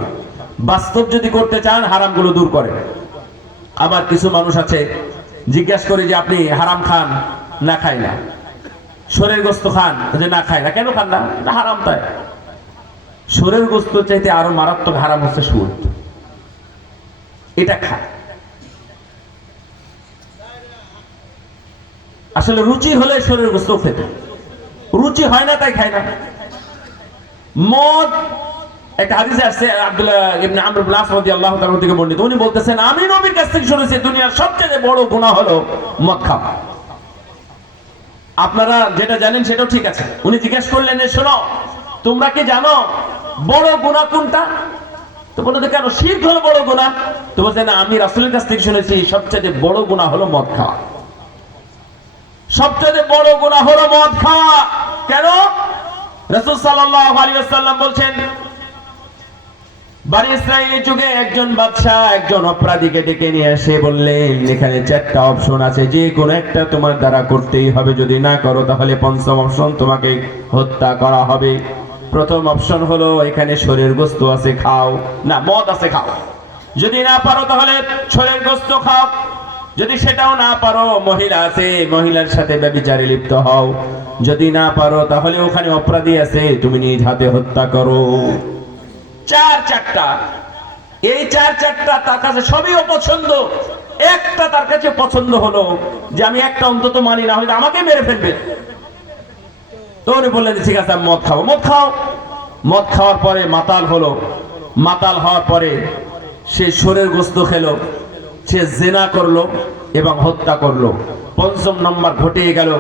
বাস্তব যদি করতে চান হারামগুলো দূর করে। আবার কিছু মানুষ আছে, জিজ্ঞাসা করি যে আপনি হারাম খান? না খাই না। শরীর গোস্ত খান? যে না খাই না। কেন খান না? এটা হারাম। তাই শরীর গোস্ত চাইতে আরো মারাত্মক হারাম হচ্ছে সুদ, এটা খায়। আসলে রুচি হলে শরীর গোস্ত খেতে, রুচি হয় না তাই খায় না। মদ, একটা হাদিসে আসছে আব্দুল্লাহ ইবনে আমর ইবনে আস রাদিয়াল্লাহু তাআলা থেকে বর্ণিত, উনি বলতেছেন আমি নবীর কাছ থেকে শুনেছি দুনিয়ার সবচেয়ে বড় গুনাহ হলো মদ খাওয়া। আপনারা যেটা জানেন সেটাও ঠিক আছে। উনি জিজ্ঞেস করলেন শোনো তোমরা কি জানো বড় গুনাহ কোনটা? তো বলতে কেন শিরক হলো বড় গুনাহ? তো বলছে না, আমি রাসূলের কাছ থেকে শুনেছি সবচেয়ে বড় গুনাহ হলো মদ খাওয়া। সবচেয়ে বড় গুনাহ হলো মদ খাওয়া। কেন? রাসূল সাল্লাল্লাহু আলাইহি ওয়াসাল্লাম বলছেন বনি ইসরাইলের যুগে একজন বাদশা একজন অপরাধীকে ডেকে নিয়ে এসে বললেন এখানে 4টা অপশন আছে, যে কোনো একটা তোমার দ্বারা করতেই হবে, যদি না করো তাহলে পঞ্চম অপশন তোমাকে হত্যা করা হবে। প্রথম অপশন হলো এখানে শরীর গোস্ত আছে, খাও, না মদ আছে খাও। যদি না পারো তাহলে শরীর গোস্ত খাও। যদি সেটাও না পারো মহিলা আছে, মহিলার সাথে ব্যভিচারে লিপ্ত হও। যদি না পারো তাহলে ওখানে অপরাধী আছে, তুমি নিজ হাতে হত্যা করো। চারটা, এই চারটা তার কাছে সবই অপছন্দ। একটা তার কাছে পছন্দ হলো যে আমি একটা অন্তত মানি, না হলে আমাকে মেরে ফেলবে। তো উনি বললেন ঠিক আছে আমি মদ খাবো। মদ খাও। মদ খাওয়ার পরে মাতাল হলো। মাতাল হওয়ার পরে সে শরীর গোস্ত খেলো, সে জিনা করলো এবং হত্যা করলো। পঞ্চম নম্বর ঘটিয়ে গেল,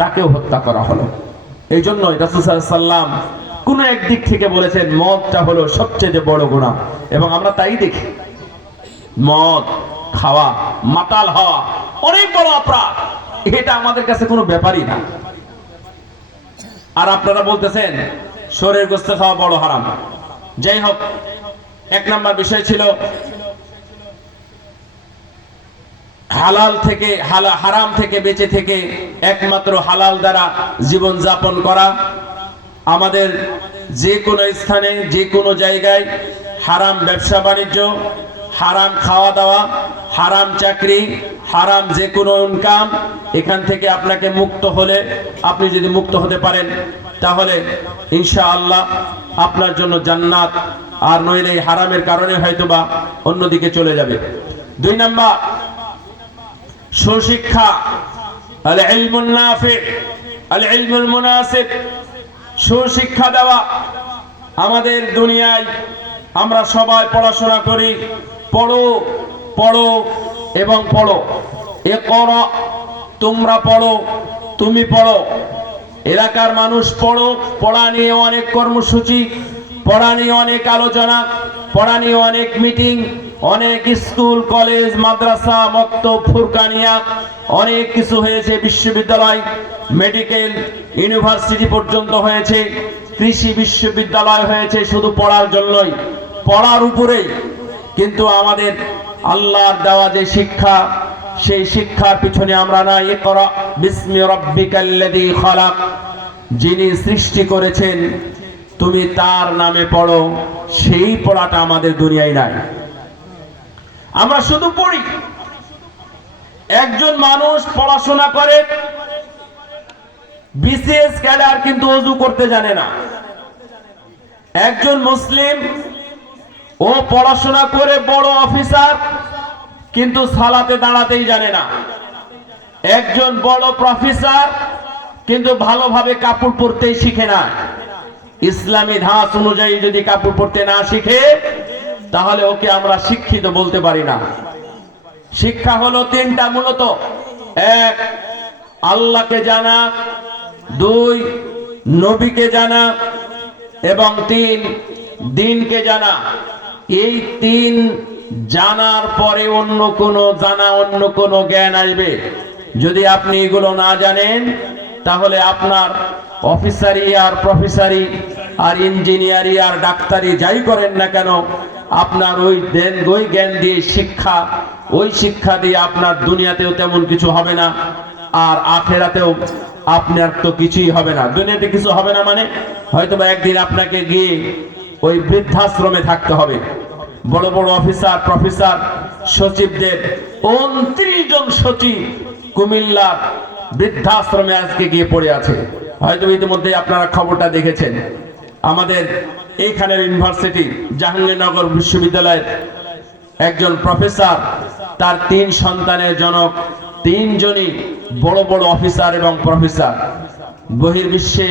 তাকেও হত্যা করা হলো। এই জন্য রাসূল সাল্লাল্লাহু আলাইহি ওয়াসাল্লাম কোন একদিক থেকে বলেছেন মদটা হলো সবচেয়ে বড় গুনাহ, এবং আমরা তাই দেখি। মদ খাওয়া, মাতাল হওয়া অনেক বড় অপরাধ, এটা আমাদের কাছে কোনো ব্যাপারই না। আর আপনারা বলতেছেন শরীর গোস্ত খাওয়া বড় হারাম। যাই হোক, 1 নম্বর বিষয় ছিল হালাল থেকে হারাম থেকে বেঁচে থেকে একমাত্র হালাল দ্বারা জীবন যাপন করা। আমাদের যে কোনো স্থানে যে কোনো জায়গায় হারাম ব্যবসা বাণিজ্য, হারাম খাওয়া দাওয়া, হারাম চাকরি, হারাম যে কোনো ইনকাম, এখান থেকে আপনাকে মুক্ত হলে, আপনি যদি মুক্ত হতে পারেন তাহলে ইনশাআল্লাহ আপনার জন্য জান্নাত, আর নইলে হারামের কারণে হয়তোবা অন্যদিকে চলে যাবে। 2 নাম্বার সুশিক্ষা, আল ইলমুন নাফি, আল ইলমুল মুনাসিব। সুশিক্ষা দেওয়া। আমাদের দুনিয়ায় আমরা সবাই পড়াশোনা করি, পড়ো পড়ো এবং পড়ো। ইকরা, তোমরা পড়ো, তুমি পড়ো। এলাকার মানুষ পড়ো, পড়া নিয়ে অনেক কর্মসূচি, পড়া নিয়ে অনেক আলোচনা, পড়া নিয়ে অনেক মিটিং, অনেক স্কুল কলেজ মাদ্রাসা মক্তব ফুরকানিয়া অনেক কিছু হয়েছে, বিশ্ববিদ্যালয়, মেডিকেল ইউনিভার্সিটি পর্যন্ত হয়েছে, কৃষি বিশ্ববিদ্যালয় হয়েছে, শুধু পড়ার জন্যই, পড়ার উপরেই। কিন্তু আমাদের আল্লাহর দেওয়া যে শিক্ষা, সেই শিক্ষার পিছনে আমরা না। ইকরা বিসমি রাব্বিকাল্লাযী খালাক, যিনি সৃষ্টি করেছেন তুমি তার নামে পড়ো, সেই পড়াটা আমাদের দুনিয়ায় নাই। আমরা শুধু পড়ি। একজন মানুষ পড়াশোনা করে, বিসিএস ক্যাডার কিন্তু ওযু করতে জানে না। একজন মুসলিম ও পড়াশোনা করে বড় অফিসার কিন্তু সালাতে দাঁড়াতেই জানে না। একজন বড় প্রফেসর কিন্তু ভালোভাবে কাপড় পরতেই শিখে না। ইসলামী ধাঁচ অনুযায়ী যদি কাপড় পরতে না শিখে তাহলে ওকে আমরা শিক্ষিত বলতে পারি না। শিক্ষা হলো তিনটা মূলত: এক, আল্লাহকে জানা; দুই, নবীকে জানা; এবং তিন, দ্বীনকে জানা। এই তিন জানার পরে অন্য কোনো জ্ঞান আসবে। যদি আপনি এগুলো না জানেন তাহলে আপনার অফিসারি আর প্রফেসরি আর ইঞ্জিনিয়ারি আর ডাক্তারি যাই করেন না কেন, আপনার ওই জ্ঞান দিয়ে ওই শিক্ষা দিয়ে আপনার দুনিয়াতেও তেমন কিছু হবে না, আর আখেরাতেও আপনার তো কিছুই হবে না। দুনিয়াতে কিছু হবে না মানে হয়তোবা একদিন আপনাকে গিয়ে ওই বৃদ্ধাশ্রমে থাকতে হবে। বড় বড় অফিসার, প্রফেসর, সচিবদের 29 জন সচিব কুমিল্লার বৃদ্ধাশ্রমে আজকে গিয়ে পড়ে আছে। হয়তো ইতিমধ্যে আপনারা খবরটা দেখেছেন। আমাদের এইখানের ইউনিভার্সিটি জাহাঙ্গীরনগর বিশ্ববিদ্যালয়ের একজন প্রফেসর, তার 3 সন্তানের জনক, 3 জনই বড় বড় অফিসার এবং প্রফেসর। বহির্বিশ্বে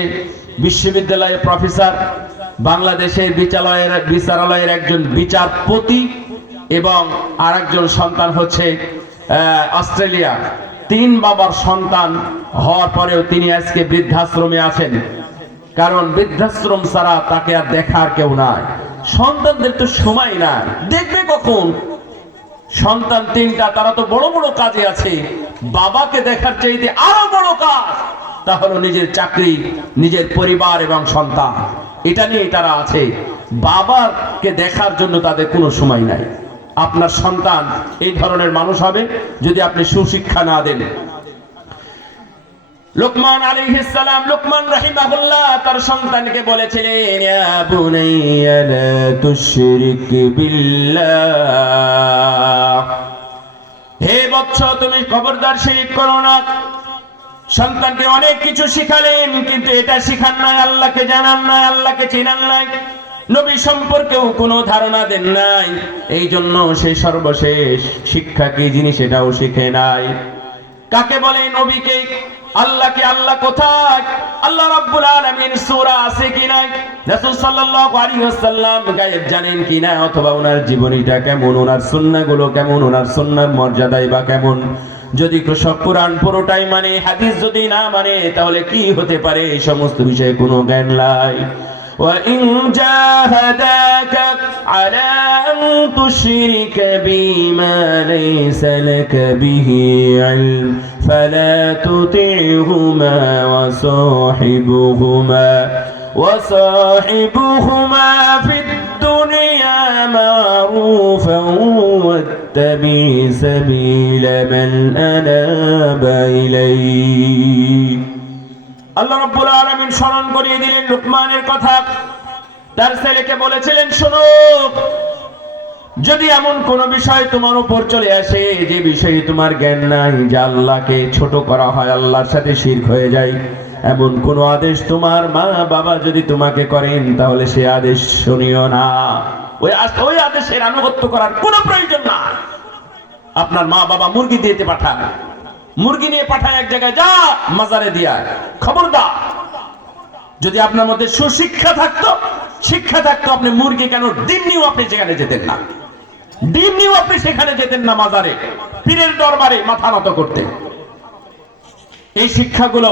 বিশ্ববিদ্যালয়ের প্রফেসর, বাংলাদেশের বিচারালয়ের একজন বিচারপতি, এবং আরেকজন সন্তান হচ্ছে অস্ট্রেলিয়া। 3 বাবার সন্তান হওয়ার পরেও তিনি আজকে বৃদ্ধাশ্রমে আছেন, কারণ বৃদ্ধাশ্রম ছাড়া তাকে আর দেখার কেউ নাই। সন্তানদের তো সময় নাই, দেখবে কখন? সন্তান 3টা, তারা তো বড় বড় কাজে আছে। বাবাকে দেখার চাইতে আরো বড় কাজ, তা হলো নিজের চাকরি, নিজের পরিবার এবং সন্তান। এটা নিয়ে তারা আছে। বাবাকে দেখার জন্য তাদের কোনো সময় নাই। আপনার সন্তান এই ধরনের মানুষ হবে যদি আপনি সুশিক্ষা না দেন। লুকমান আলাইহিস সালাম, লুকমান রাহিমাহুল্লাহ তার সন্তানকে বলেছিলেন, ইয়া বুনাইয়া লা তুশরিক বিল্লাহ, হে বৎস তুমি খবরদার শিরক করো না। সন্তানকে অনেক কিছু শিখালেন, কিন্তু এটা শিখান নাই, আল্লাহকে জানান নাই, আল্লাহকে চিনান নাই, নবী সম্পর্কেও কোনো ধারণা দেন নাই। এই জন্য সে সর্বশেষ শিক্ষা কি জিনিস এটাও শিখে নাই। কাকে বলে? নবীকে। আল্লাহকে। আল্লাহ কোথায়? আল্লাহ রাব্বুল আলামিন সূরা আছে কিনা, রাসূল সাল্লাল্লাহু আলাইহি ওয়াসাল্লাম গায়েব জানেন কিনা, অথবা ওনার জীবনীটা কেমন, ওনার সুন্নাহগুলো কেমন, ওনার সুন্নাহর মর্যাদাই বা কেমন। যদি সব কোরআন পুরোটাই মানে, হাদিস যদি না মানে, তাহলে কি হতে পারে? এই সমস্ত বিষয়ে কোনো জ্ঞান নাই। وَإِن جَاهَدَاكَ عَلَىٰ أَن تُشْرِكَ بِي مَا لَيْسَ لَكَ بِهِ عِلْمٌ فَلَا تُطِعْهُمَا وَصَاحِبْهُمَا فِي الدُّنْيَا مَعْرُوفًا وَاتَّبِعْ سَبِيلَ مَنْ أَنَابَ إِلَيَّ। আল্লাহ রাব্বুল আলামিন স্মরণ করিয়ে দিলেন লুকমানের কথা। তার ছেলেকে বলেছিলেন, শোনো, যদি এমন কোন বিষয় তোমার উপর চলে আসে যে বিষয়ে তোমার জ্ঞান নাই, যে আল্লাহকে ছোট করা হয়, আল্লাহর সাথে শিরক হয়ে যায়, এমন কোন আদেশ তোমার মা বাবা যদি তোমাকে করেন, তাহলে সে আদেশ শুনিও না। ওই আদেশের আনুগত্য করার কোনো প্রয়োজন না। আপনার মা বাবা মুরগি দিতে পাঠায়, মুরগি নিয়ে পাঠায় এক জায়গায়, যা মাজারে দিয়া, খবরদার। যদি আপনার মধ্যে সুশিক্ষা থাকতো, শিক্ষা থাকতো, আপনি মুরগি কেন, ডিম নিয়েও আপনি সেখানে যেতেন না, ডিম নিয়েও আপনি সেখানে যেতেন না, মাজারে পীরের দরবারে মাথা নত করতে। এই শিক্ষাগুলো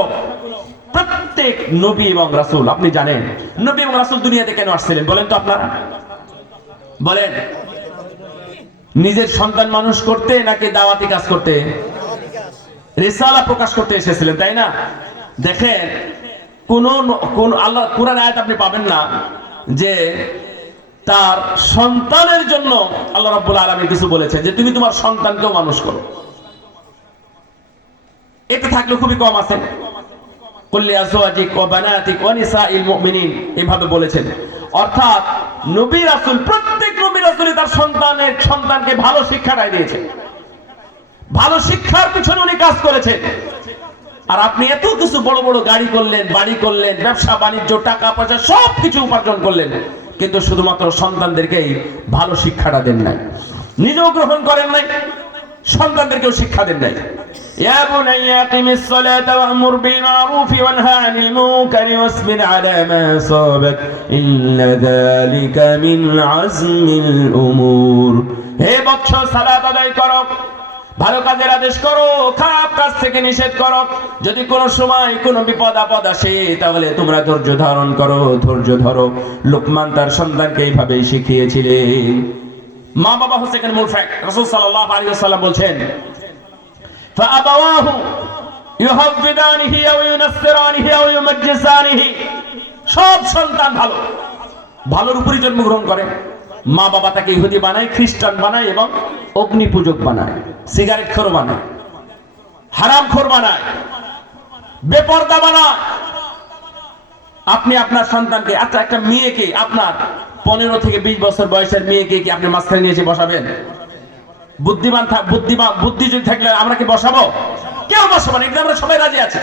প্রত্যেক নবী এবং রাসূল, আপনি জানেন নবী এবং রাসূল দুনিয়াতে কেন আসছিলেন বলেন তো আপনারা? বলেন, নিজের সন্তান মানুষ করতে নাকি দাওয়াতি কাজ করতে? রিসালা প্রকাশ করতে এসেছিলেন, তাই না? দেখেন, কোন আল্লাহ কোরআন আয়াত আপনি পাবেন না যে তার সন্তানের জন্য আল্লাহ রাব্বুল আলামিন কিছু বলেছেন যে তুমি তোমার সন্তানকেও মানুষ করো। এটা থাকলে খুবই কম আছে। কুল্লি আজওয়াজিক ওয়া বানাতিক ওয়া নিসাইল মুমিনিন, এভাবে বলেছেন। অর্থাৎ নবী রাসূল, প্রত্যেক নবী রাসূল তার সন্তানকে ভালো শিক্ষাটাই দিয়েছে, ভালো শিক্ষার পিছনে উনি কাজ করেছেন। আর আপনি এত কিছু বড় বড় গাড়ি করলেন, বাড়ি করলেন, ব্যবসা বাণিজ্য, টাকা পয়সা সবকিছু উপার্জন করলেন, কিন্তু শুধুমাত্র সন্তানদেরকেই ভালো শিক্ষাটা দেন নাই, নিজেও গ্রহণ করেন নাই, সন্তানদেরকেও শিক্ষা দেন নাই। ইয়া বুনাইয়া আকিমিস সালাতা ওয়া'মুর বিল মা'রুফি ওয়ানহা আনিল মুনকারি ওয়াসবির আলা মা সাবাক ইন্না যালিকা মিন আজমিল উমুর। হে বৎস, সালাত আদায় করো, ভালো কাজের আদেশ করো, খারাপ কাজ থেকে নিষেধ করো। যদি কোনো সময় কোনো বিপদ আপদ আসে তাহলে তোমরা ধৈর্য ধারণ করো, ধৈর্য ধরো। লোকমান তার সন্তানকে এইভাবেই শিখিয়েছিলেন। মা বাবা হচ্ছে এখানে মূল ফ্যাক্ট। রাসূল সাল্লাল্লাহু আলাইহি ওয়াসাল্লাম বলছেন, ফাআবাওয়াহু ইউহাব্বিদানিহি আও ইউনাসসিরানিহি আও ইউমাজ্জিসানিহি। সব সন্তান ভালো, ভালোর উপরই জন্মগ্রহণ করে। মা বাবা তাকে ইহুদি বানায়, খ্রিস্টান বানায় এবং অগ্নি পূজক বানায়, সিগারেট খোর বানায়, হারাম খোর বানায়, বেপরদা বানায়। আপনি আপনার সন্তানকে, আচ্ছা একটা মেয়েকে, আপনার 15 থেকে 20 বছর বয়সের মেয়েকে কি আপনি মাঝখানে নিয়ে এসে বসাবেন? বুদ্ধি যদি থাকলে আমরা কি বসাবো? কেউ বসাবো না, এটা আমরা সবাই রাজি আছি।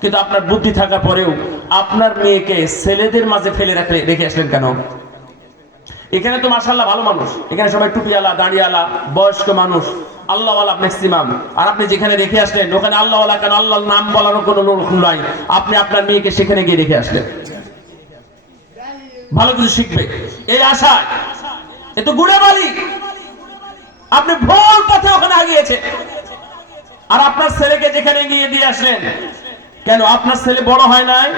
কিন্তু আপনার বুদ্ধি থাকার পরেও আপনার মেয়েকে ছেলেদের মাঝে ফেলে রেখে আসলেন কেন? এখানে তো মাশাআল্লাহ ভালো মানুষ, এখানে সবাই টুপিওয়ালা, দাড়িওয়ালা, বয়স্ক মানুষ, আল্লাহওয়ালা ম্যাক্সিমাম। আর আপনি যেখানে রেখে আসলেন ওখানে আল্লাহওয়ালা কেন? আল্লাহর নাম বলারও কোনো লোক নাই। আপনি আপনার মেয়েকে সেখানে গিয়ে রেখে আসলেন, ভালো কিছু শিখবে এই আশায়। এ তো গুড়ে বালি। আপনি ভুল পথে ওখানে আগিয়েছে। আর আপনার ছেলেকে যেখানে গিয়ে দিয়ে আসলেন কেন? আপনার ছেলে বড় হয় নাই?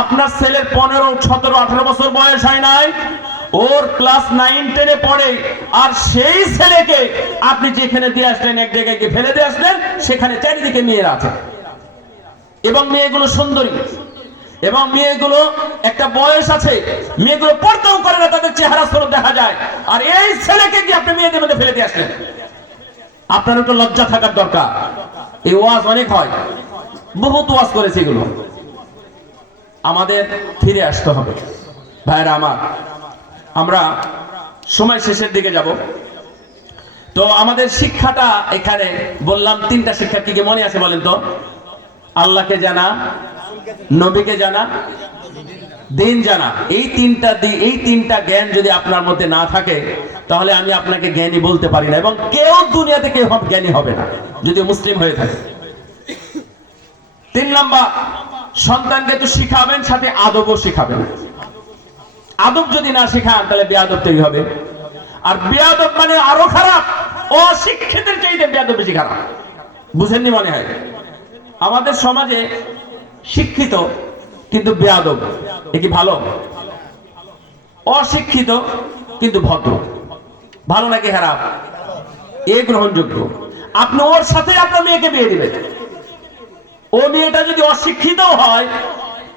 আপনার ছেলের 15, 17, 18 বছর বয়স হয় নাই? ওর ক্লাস 9, 10 এ পড়ে। আর সেই ছেলেকে আপনি যেখানে দিয়ে আসলেন, এক জায়গায় গিয়ে ফেলে দিয়ে আসলেন, সেখানে চারিদিকে মেয়েরা আছে এবং মেয়েগুলো সুন্দরী, এবং মেয়েগুলো একটা বয়স আছে, মেয়েগুলো পড়তেও করে না, তাদের চেহারা সুরত দেখা যায়। আর এই ছেলেকে কি আপনি মেয়েদের মধ্যে ফেলে দিয়ে আসলেন? আপনার একটু লজ্জা থাকার দরকার। এই ওয়াজ অনেক হয়, বহুত ওয়াজ করেছে, এগুলো আমাদের ফিরে আসতে হবে। ভাইরা আমার, আমরা সময় শেষের দিকে যাব। তো আমাদের শিক্ষাটা এখানে বললাম 3টা শিক্ষা। কি কি মনে আছে বলেন তো? আল্লাহকে জানা, নবীকে জানা, দিন জানা। এই তিনটা জ্ঞান যদি আপনার মধ্যে না থাকে তাহলে আমি আপনাকে জ্ঞানী বলতে পারি না, এবং কেউ দুনিয়াতে কেউ জ্ঞানী হবে না যদি মুসলিম হয়ে থাকে। 3 নাম্বার, সন্তানকে তো শিখাবেন, সাথে আদবও শিখাবেন। আদব যদি না শিখান তাহলে বেয়াদব তৈরি হবে। আর বেয়াদব মানে আরো খারাপ, অশিক্ষিতের চাইতে বেয়াদব বেশি খারাপ। বুঝেননি মনে হয়? আমাদের সমাজে শিক্ষিত কিন্তু বেয়াদব, এ কি ভালো? অশিক্ষিত কিন্তু ভদ্র, ভালো নাকি খারাপ? এ গ্রহণযোগ্য। আপনি ওর সাথে আপনার মেয়েকে বিয়ে দিবেন, ও মেয়েটা যদি অশিক্ষিত হয়,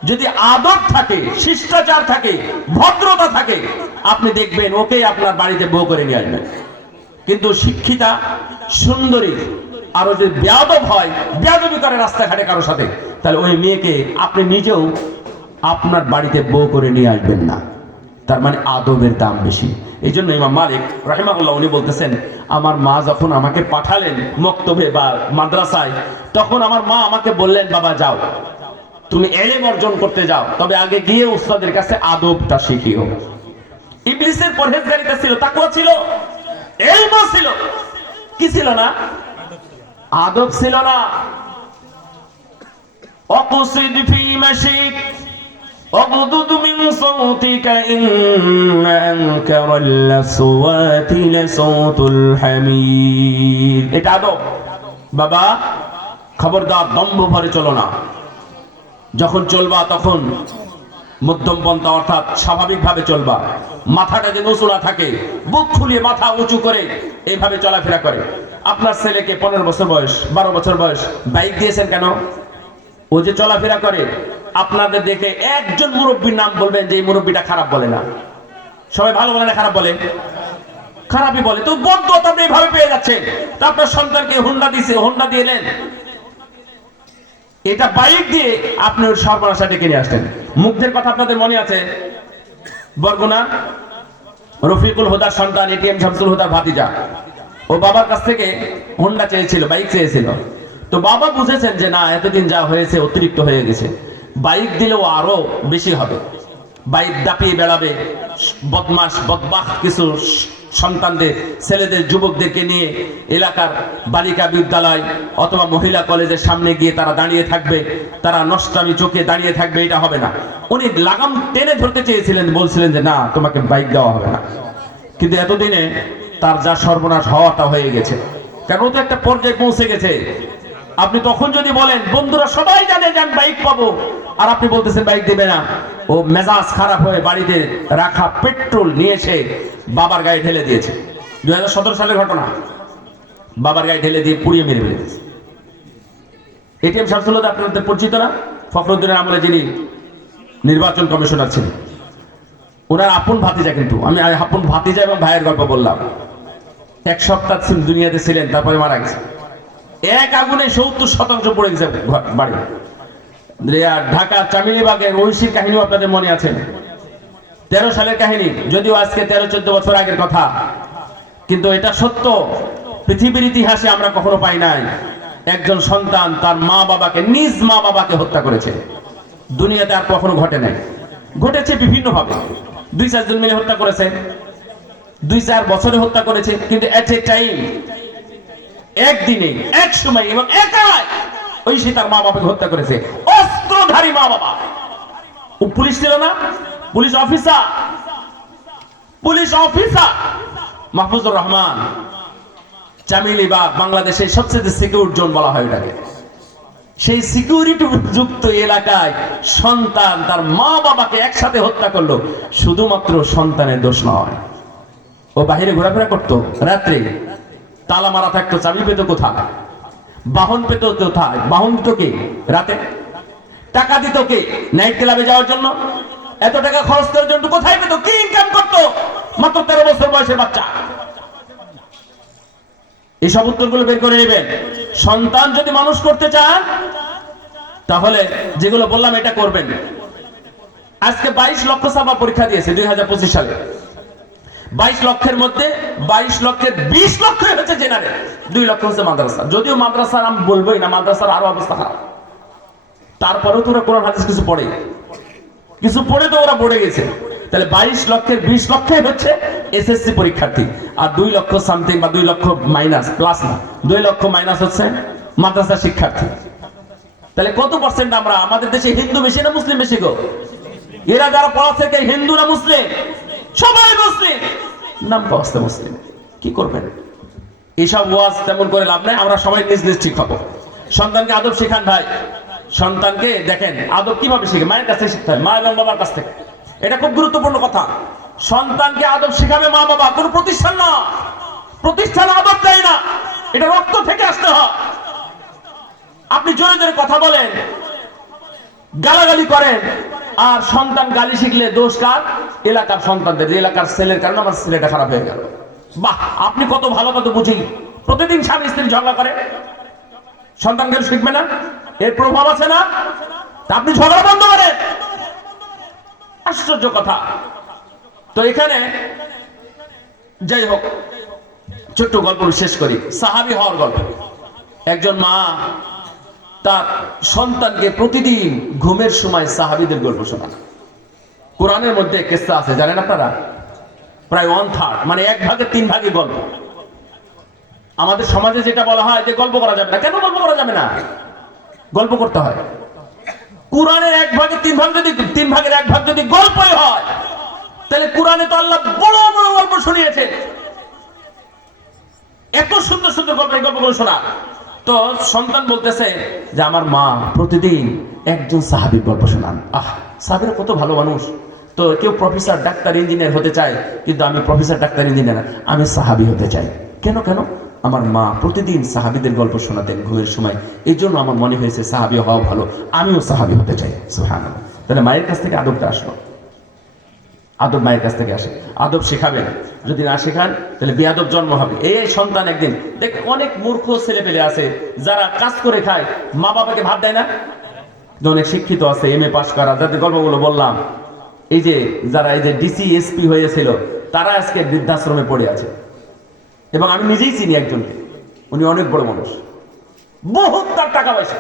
যদি আদব থাকে, শিষ্টাচার থাকে, ভদ্রতা থাকে, আপনি দেখবেন ওকে আপনার বাড়িতে বউ করে নিয়ে আসবেন। কিন্তু শিক্ষিতা, সুন্দরী, আরো যদি বেয়াদব হয়, বেয়াদবি করে রাস্তাঘাটে কারোর সাথে, তাহলে ওই মেয়েকে আপনি নিজেও আপনার বাড়িতে বউ করে নিয়ে আসবেন না। তার মানে আদবের দাম বেশি। এই জন্য ইমাম মালিক রাহিমাহুল্লাহ উনি বলতেছেন, আমার মা যখন আমাকে পাঠালেন মক্তবে বা মাদ্রাসায়, তখন আমার মা আমাকে বললেন, বাবা যাও, তুমি ইলম অর্জন করতে যাও, তবে আগে গিয়ে উস্তাদের কাছে আদবটা শিখিও। ইবলিসের পরহেজগারিতা ছিল, তাকওয়া ছিল, ইলম ছিল, কি ছিল না? আদব ছিল না। অকুসিদ ফি মাশিক ওয়াগদুদ মিন সাউতিকা ইন্না আনকারাল আসওয়াতি লাসাউতুল হামির। এটা আদব। বাবা খবরদার দম্ভ ভরে চলো না। যখন চলবা তখন মধ্যম পন্থা, অর্থাৎ স্বাভাবিকভাবে চলবা। মাথাটা যেন উঁচু না থাকে, বুক ফুলিয়ে মাথা উঁচু করে এইভাবে চলাফেরা করে। আপনার ছেলেকে 15 বছর বয়স, 12 বছর বয়স বাইক দিয়েছেন কেন? ও যে চলাফেরা করে, আপনাদের দেখে একজন মুরব্বীর নাম বলবেন যে এই মুরব্বীটা খারাপ বলে না। সবাই ভালো বলে না, খারাপ বলে? খারাপই বলে। তো বদদত আপনি এইভাবে পেয়ে যাচ্ছেন। তা আপনার সন্তানকে হোন্ডা দিলেন, এটা বাইক দিয়ে আপনি ওর সর্বনাশা ডেকে নিয়ে আসলেন। মুগ্ধের কথা আপনাদের মনে আছে? বরগুনা রফিকুল হুদার সন্তান, এটিএম শামসুল হুদার ভাতিজা। ও বাবার কাছ থেকে হোন্ডা চেয়েছিল, বাইক চেয়েছিল। তো বাবা বুঝেছেন যে না, এতদিন যা হয়েছে অতিরিক্ত হয়ে গেছে, বাইক দিলেও আরো বেশি হবে, বাইক দাপিয়ে বেড়াবে, বদমাস বদবাখ কিছু সন্তানদের, ছেলেদের, যুবকদেরকে নিয়ে এলাকার বালিকা বিদ্যালয় অথবা মহিলা কলেজের সামনে গিয়ে তারা দাঁড়িয়ে থাকবে, তারা নষ্টামি চোখে দাঁড়িয়ে থাকবে, এটা হবে না। উনি লাগাম টেনে ধরতে চেয়েছিলেন, বলছিলেন যে না, তোমাকে বাইক দেওয়া হবে না। কিন্তু এতদিনে তার যা সর্বনাশ হওয়াটা হয়ে গেছে, কারণ ও তো একটা পর্যায়ে পৌঁছে গেছে। আপনি তখন যদি বলেন বন্ধুরা সবাই জানে যে আমি বাইক পাবো, আর আপনি বলতেছেন বাইক দেবে না, ও মেজাজ খারাপ হয়ে বাড়িতে রাখা পেট্রোল নিয়ে এসে বাবার গায়ে ঢেলে দিয়েছে। 2017 সালের ঘটনা, বাবার গায়ে ঢেলে দিয়ে পুড়িয়ে মেরে ফেলেছে। এটিএম শামসুল্লাহ আপনাদের পরিচিত না? ফখরুদ্দিনের আমলে যিনি নির্বাচন কমিশনার ছিলেন, ওনার আপন ভাতিজা। কিন্তু আমি আপন ভাতিজা এবং ভাইয়ের গল্প বললাম। এক সপ্তাহ দুনিয়াতে ছিলেন, তারপরে মারা গেছে। এক আগুনে 70% পড়ে গেছে বাড়ি। ঢাকার চামিলিবাগের ঐশীর কাহিনীও আপনাদের মনে আছে, 13 সালের কাহিনী, যদিও আজকে 13-14 বছর আগের কথা, কিন্তু এটা সত্য। পৃথিবীর ইতিহাসে আমরা কখনো পাই নাই একজন সন্তান তার মা বাবাকে, নিজ মা বাবাকে হত্যা করেছে। দুনিয়াতে আর কখনো ঘটে নাই। ঘটেছে বিভিন্ন ভাবে, 2-4 জন মিলে হত্যা করেছে, 2-4 বছরে হত্যা করেছে, কিন্তু এট এ টাইম, একদিনে, এক সময় এবং একাই ঐশী তার মা বাবাকে হত্যা করেছে। অস্ত্রধারী মা বাবা। ও পুলিশ ছিল না, পুলিশ অফিসার, মাহফুজুর রহমান, চামিলিবাগ বাংলাদেশের সবচেয়ে সিকিউর জোন বলা হয় এটাকে। সেই সিকিউরিটি যুক্ত এলাকায় সন্তান তার মা বাবাকে একসাথে হত্যা করলো। শুধুমাত্র সন্তানের দোষ নয়, ও বাহিরে ঘোরাফেরা করতো, রাত্রে তালা মারা থাকতো, চাবি পেত কোথায়, বাহন পেত কোথায়, বাহন দিত কে, রাতে টাকা দিত কে নাইট ক্লাবে যাওয়ার জন্য, এত টাকা খরচ করার জন্য কোথায় পেত, কি ইনকাম করতো, মাত্র 13 বছর বয়সের বাচ্চা। এইসব উত্তরগুলো বের করে নেবেন। সন্তান যদি মানুষ করতে চান তাহলে যেগুলো বললাম এটা করবেন। আজকে 22 লক্ষ ছাত্র পরীক্ষা দিয়েছে 2025 সালে। 22 লক্ষের মধ্যে 22 লক্ষের 20 লক্ষ হচ্ছে জেনারেল, 2 লক্ষ হচ্ছে মাদ্রাসা। যদিও মাদ্রাসার আমি বলবোই না, মাদ্রাসার আরো অবস্থা খারাপ। তারপরেও তো ওরা কোরআন হাদিস কিছু পড়ে তো ওরা পড়ে গেছে। তাহলে 22 লক্ষের 20 লক্ষই হচ্ছে এসএসসি পরীক্ষার্থী, আর 2 লক্ষ সামথিং বা 2 লক্ষ মাইনাস, প্লাস না, 2 লক্ষ মাইনাস হচ্ছে মাদ্রাসা শিক্ষার্থী। তাহলে কত পার্সেন্ট আমরা, আমাদের দেশে হিন্দু বেশি না মুসলিম বেশি গো? এরা যারা পড়াচ্ছে কে হিন্দু না মুসলিম? সবাই মুসলিম, নাম কষ্ট মুসলিম। কি করবেন? এইসব ওয়াজ তেমন করে লাভ নাই। আমরা সবাই নিজ নিজ ঠিক হবো। সন্তানকে আদব শেখান ভাই। সন্তানকে দেখেন আদব কিভাবে শিখে, মায়ের কাছ থেকে শিখতে হয়, মা এবং বাবার কাছ থেকে। এটা খুব গুরুত্বপূর্ণ কথা। সন্তানকে আদব শিখাবে মা বাবা, কোন প্রতিষ্ঠান না। প্রতিষ্ঠান আদব দেয় না, এটা রক্ত থেকে আসতে হয়। আপনি জোরে জোরে কথা বলেন, গালাগালি করেন, আর সন্তান গালি শিখলে দোষ কার? এলাকার সন্তানদের, এলাকার ছেলের কারণে আমার ছেলেটা খারাপ হয়ে গেল। বাহ, আপনি কত ভালো, কত বুঝি। প্রতিদিন স্বামী স্ত্রী ঝগড়া করে, সন্তান গেলে শিখবে না? এর প্রভাব আছে না? আপনি ঝগড়া বন্ধ করেন। আশ্চর্য কথা। তো এখানে যাই হোক, ছোট্ট গল্প শেষ করি। সাহাবী হওয়ার গল্প। একজন মা তার সন্তানকে প্রতিদিন ঘুমের সময় সাহাবীদের গল্প শোনান। কোরআনের মধ্যে কিসসা আছে, জানেন আপনারা? প্রায় 1/3, মানে 1/3 ভাগই গল্প। আমাদের সমাজে যেটা বলা হয় যে গল্প করা যাবে না, কেন গল্প করা যাবে না? গল্প করতে হয়। কোরআনের 1/3 ভাগ যদি, 3 ভাগের 1 ভাগ যদি গল্পই হয়, তাহলে কোরআনে তো আল্লাহ বড় বড় গল্প শুনিয়েছে। এত সুন্দর সুন্দর গল্প, এই গল্পগুলো শোনা। তো সন্তান বলতেছে যে আমার মা প্রতিদিন একজন সাহাবীর গল্প শোনান। সাহাবীরা কত ভালো মানুষ। তো কেউ প্রফেসর, ডাক্তার, ইঞ্জিনিয়ার হতে চায়, কিন্তু আমি প্রফেসর, ডাক্তার, ইঞ্জিনিয়ার, আমি সাহাবী হতে চাই। কেন? আমার মা প্রতিদিন সাহাবীদের গল্প শোনাতেন ঘুমের সময়, এই জন্য আমার মনে হয়েছে সাহাবী হওয়া ভালো, আমিও সাহাবী হতে চাই। সুবহানাল্লাহ। তাহলে মায়ের কাছ থেকে আদবটা আসলো। আদব মায়ের কাছ থেকে আসে। আদব শেখাবেন, যদি না শেখান তাহলে বেয়াদব জন্ম হবে। এই সন্তান একদিন দেখ, অনেক মূর্খ ছেলে পেলে আছে যারা কাজ করে খায়, মা বাবাকে ভাত দেয় না। অনেক শিক্ষিত আছে, MA পাস করা, যাদের গল্পগুলো বললাম, এই যে যারা এই যে DC SP হয়েছিল, তারা আজকে বৃদ্ধাশ্রমে পড়ে আছে। এবং আমি নিজেই চিনি একজনকে, উনি অনেক বড় মানুষ, বহুত তার টাকা পয়সা,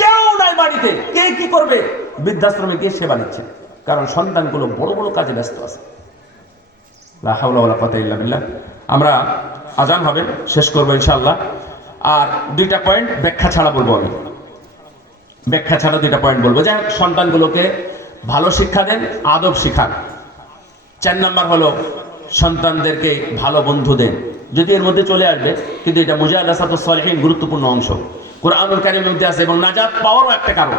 কেউ নাই বাড়িতে, কে কি করবে? বৃদ্ধাশ্রমে গিয়ে সেবা নিচ্ছে, কারণ সন্তানগুলো বড় বড় কাজে ব্যস্ত আছে। লা হাওলা ওয়ালা কুওয়াতা ইল্লা বিল্লাহ। আমরা আজান হবে, শেষ করবো ইনশাআল্লাহ। আর দুইটা পয়েন্ট ব্যাখ্যা ছাড়া বলবো, আমি ব্যাখ্যা ছাড়া দুইটা পয়েন্ট বলবো। যে সন্তানগুলোকে ভালো শিক্ষা দেন, আদব শিখান। 4 নাম্বার হলো সন্তানদেরকে ভালো বন্ধু দেন। যদি এর মধ্যে চলে আসবে, কিন্তু এটা মুজালাসাতুস সালিহিন গুরুত্বপূর্ণ অংশ, কুরআনুল কারীমের মধ্যে আছে, এবং নাজাত পাওয়ারও একটা কারণ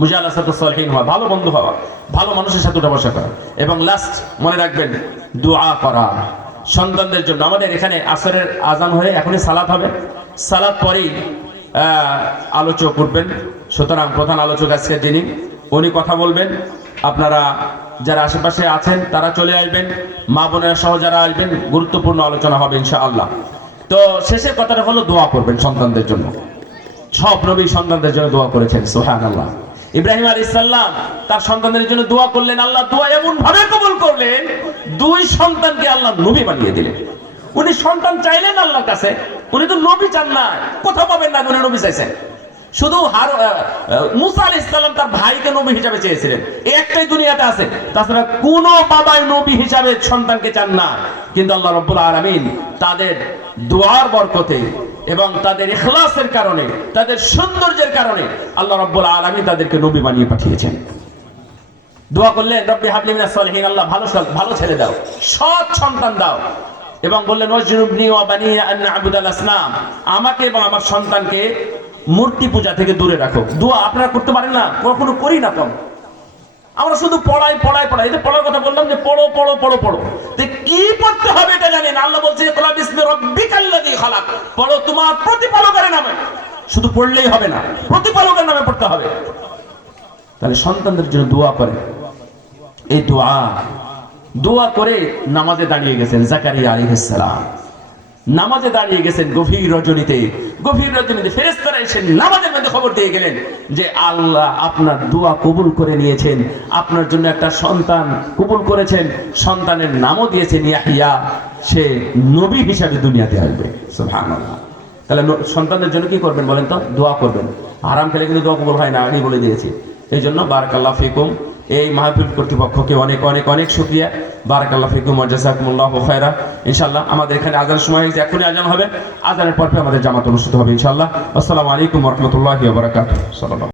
মুজালাসাতুস সালিহিন হওয়া, ভালো বন্ধু হওয়া, ভালো মানুষের সাথে উঠা বসা করা। এবং লাস্ট মনে রাখবেন, দোয়া করা সন্তানদের জন্য। আমাদের এখানে আসরের আজান হয়ে এখনই সালাত হবে, সালাত পরেই আলোচক করবেন। সুতরাং প্রধান আলোচক আজকে যিনি, উনি কথা বলবেন। আপনারা যারা আশেপাশে আছেন তারা চলে আসবেন, মা বোনেরা সহ যারা আসবেন, গুরুত্বপূর্ণ আলোচনা হবে ইনশাআল্লাহ। তো শেষের কথাটা হলো দোয়া করবেন সন্তানদের জন্য। সব নবী সন্তানদের জন্য দোয়া করেছেন, সুবহানাল্লাহ। ইব্রাহিম আলাইহিস সালাম তার সন্তানদের জন্য দোয়া করলেন, আল্লাহ দোয়া এমন ভাবে কবুল করলেন, 2 সন্তানকে আল্লাহ নবী বানিয়ে দিলেন। উনি সন্তান চাইলেন আল্লাহর কাছে, উনি তো নবী চান না, কথা পাবেন না, উনি নবী চাইছেন। শুধু মুসা আলাইহিস সালাম তার ভাইকে নবী হিসাবে চেয়েছিলেন, এই একটাই দুনিয়াতে আছে। তাছাড়া কোন বাবাই নবী হিসাবে সন্তানকে চান না। কিন্তু আল্লাহ রাব্বুল আলামিন তাদের দোয়ার বরকতে এবং তাদের ইখলাসের কারণে, তাদের সৌন্দর্যের কারণে আল্লাহ রাব্বুল আলামিন তাদেরকে নবী বানিয়ে পাঠিয়েছেন। দোয়া করলেন, রব্বি হাবলি মিনাস সালিহিন, আল্লাহ ভালো ছেলে দাও, সৎ সন্তান দাও। এবং বললেন, ওয়াজনুবনি ওয়া বানিয়া আন না'বুদাল আসনাম, আমাকে এবং আমার সন্তানকে মূর্তি পূজা থেকে দূরে রাখো। দোয়া আপনারা করতে পারেন না, কখনো করি না। কম আমরা শুধু পড়াই। এই যে পড়ার কথা বললাম, যে পড়ো। কি পড়তে হবে এটা জানেন? আল্লাহ বলছে, ইকরা বিসমি রাব্বিকাল্লাযী খালাক, পড়ো তোমার প্রতিপালকের নামে। শুধু পড়লেই হবে না, প্রতিপালকের নামে পড়তে হবে। তাহলে সন্তানদের জন্য দোয়া করে। এই দোয়া করে নামাজে দাঁড়িয়ে গেছেন জাকারিয়া আলাইহিস সালাম। নামাজে দাঁড়িয়ে গেছেন গভীর রজনীতে ফেরেশতারা এসে নামাজের মধ্যে খবর দিয়ে গেলেন যে আল্লাহ আপনার দোয়া কবুল করে নিয়েছেন, আপনার জন্য একটা সন্তান কবুল করেছেন, সন্তানের নামও দিয়েছেন ইয়াহইয়া, সে নবী হিসাবে দুনিয়াতে আসবে। সুবহানাল্লাহ। তাহলে সন্তানদের জন্য কি করবেন বলেন তো? দোয়া করবেন। হারাম খেলে কিন্তু দোয়া কবুল হয় না, আগেই বলে দিয়েছি। এই জন্য বারাকাল্লাহু ফিকুম, এই মাহফিল কর্তৃপক্ষকে অনেক অনেক অনেক শুকরিয়া। বারাকাল্লাহু ফিকুম ওয়া জাযাকুমুল্লাহু খায়রা। ইনশাআল্লাহ আমাদের এখানে আজানের সময় হয়েছে, এখনই আজান হবে, আজানের পর আমাদের জামাত অনুষ্ঠিত হবে ইনশাআল্লাহ। আসসালামু আলাইকুম ওয়া রাহমাতুল্লাহি ওয়া বারাকাতুহু।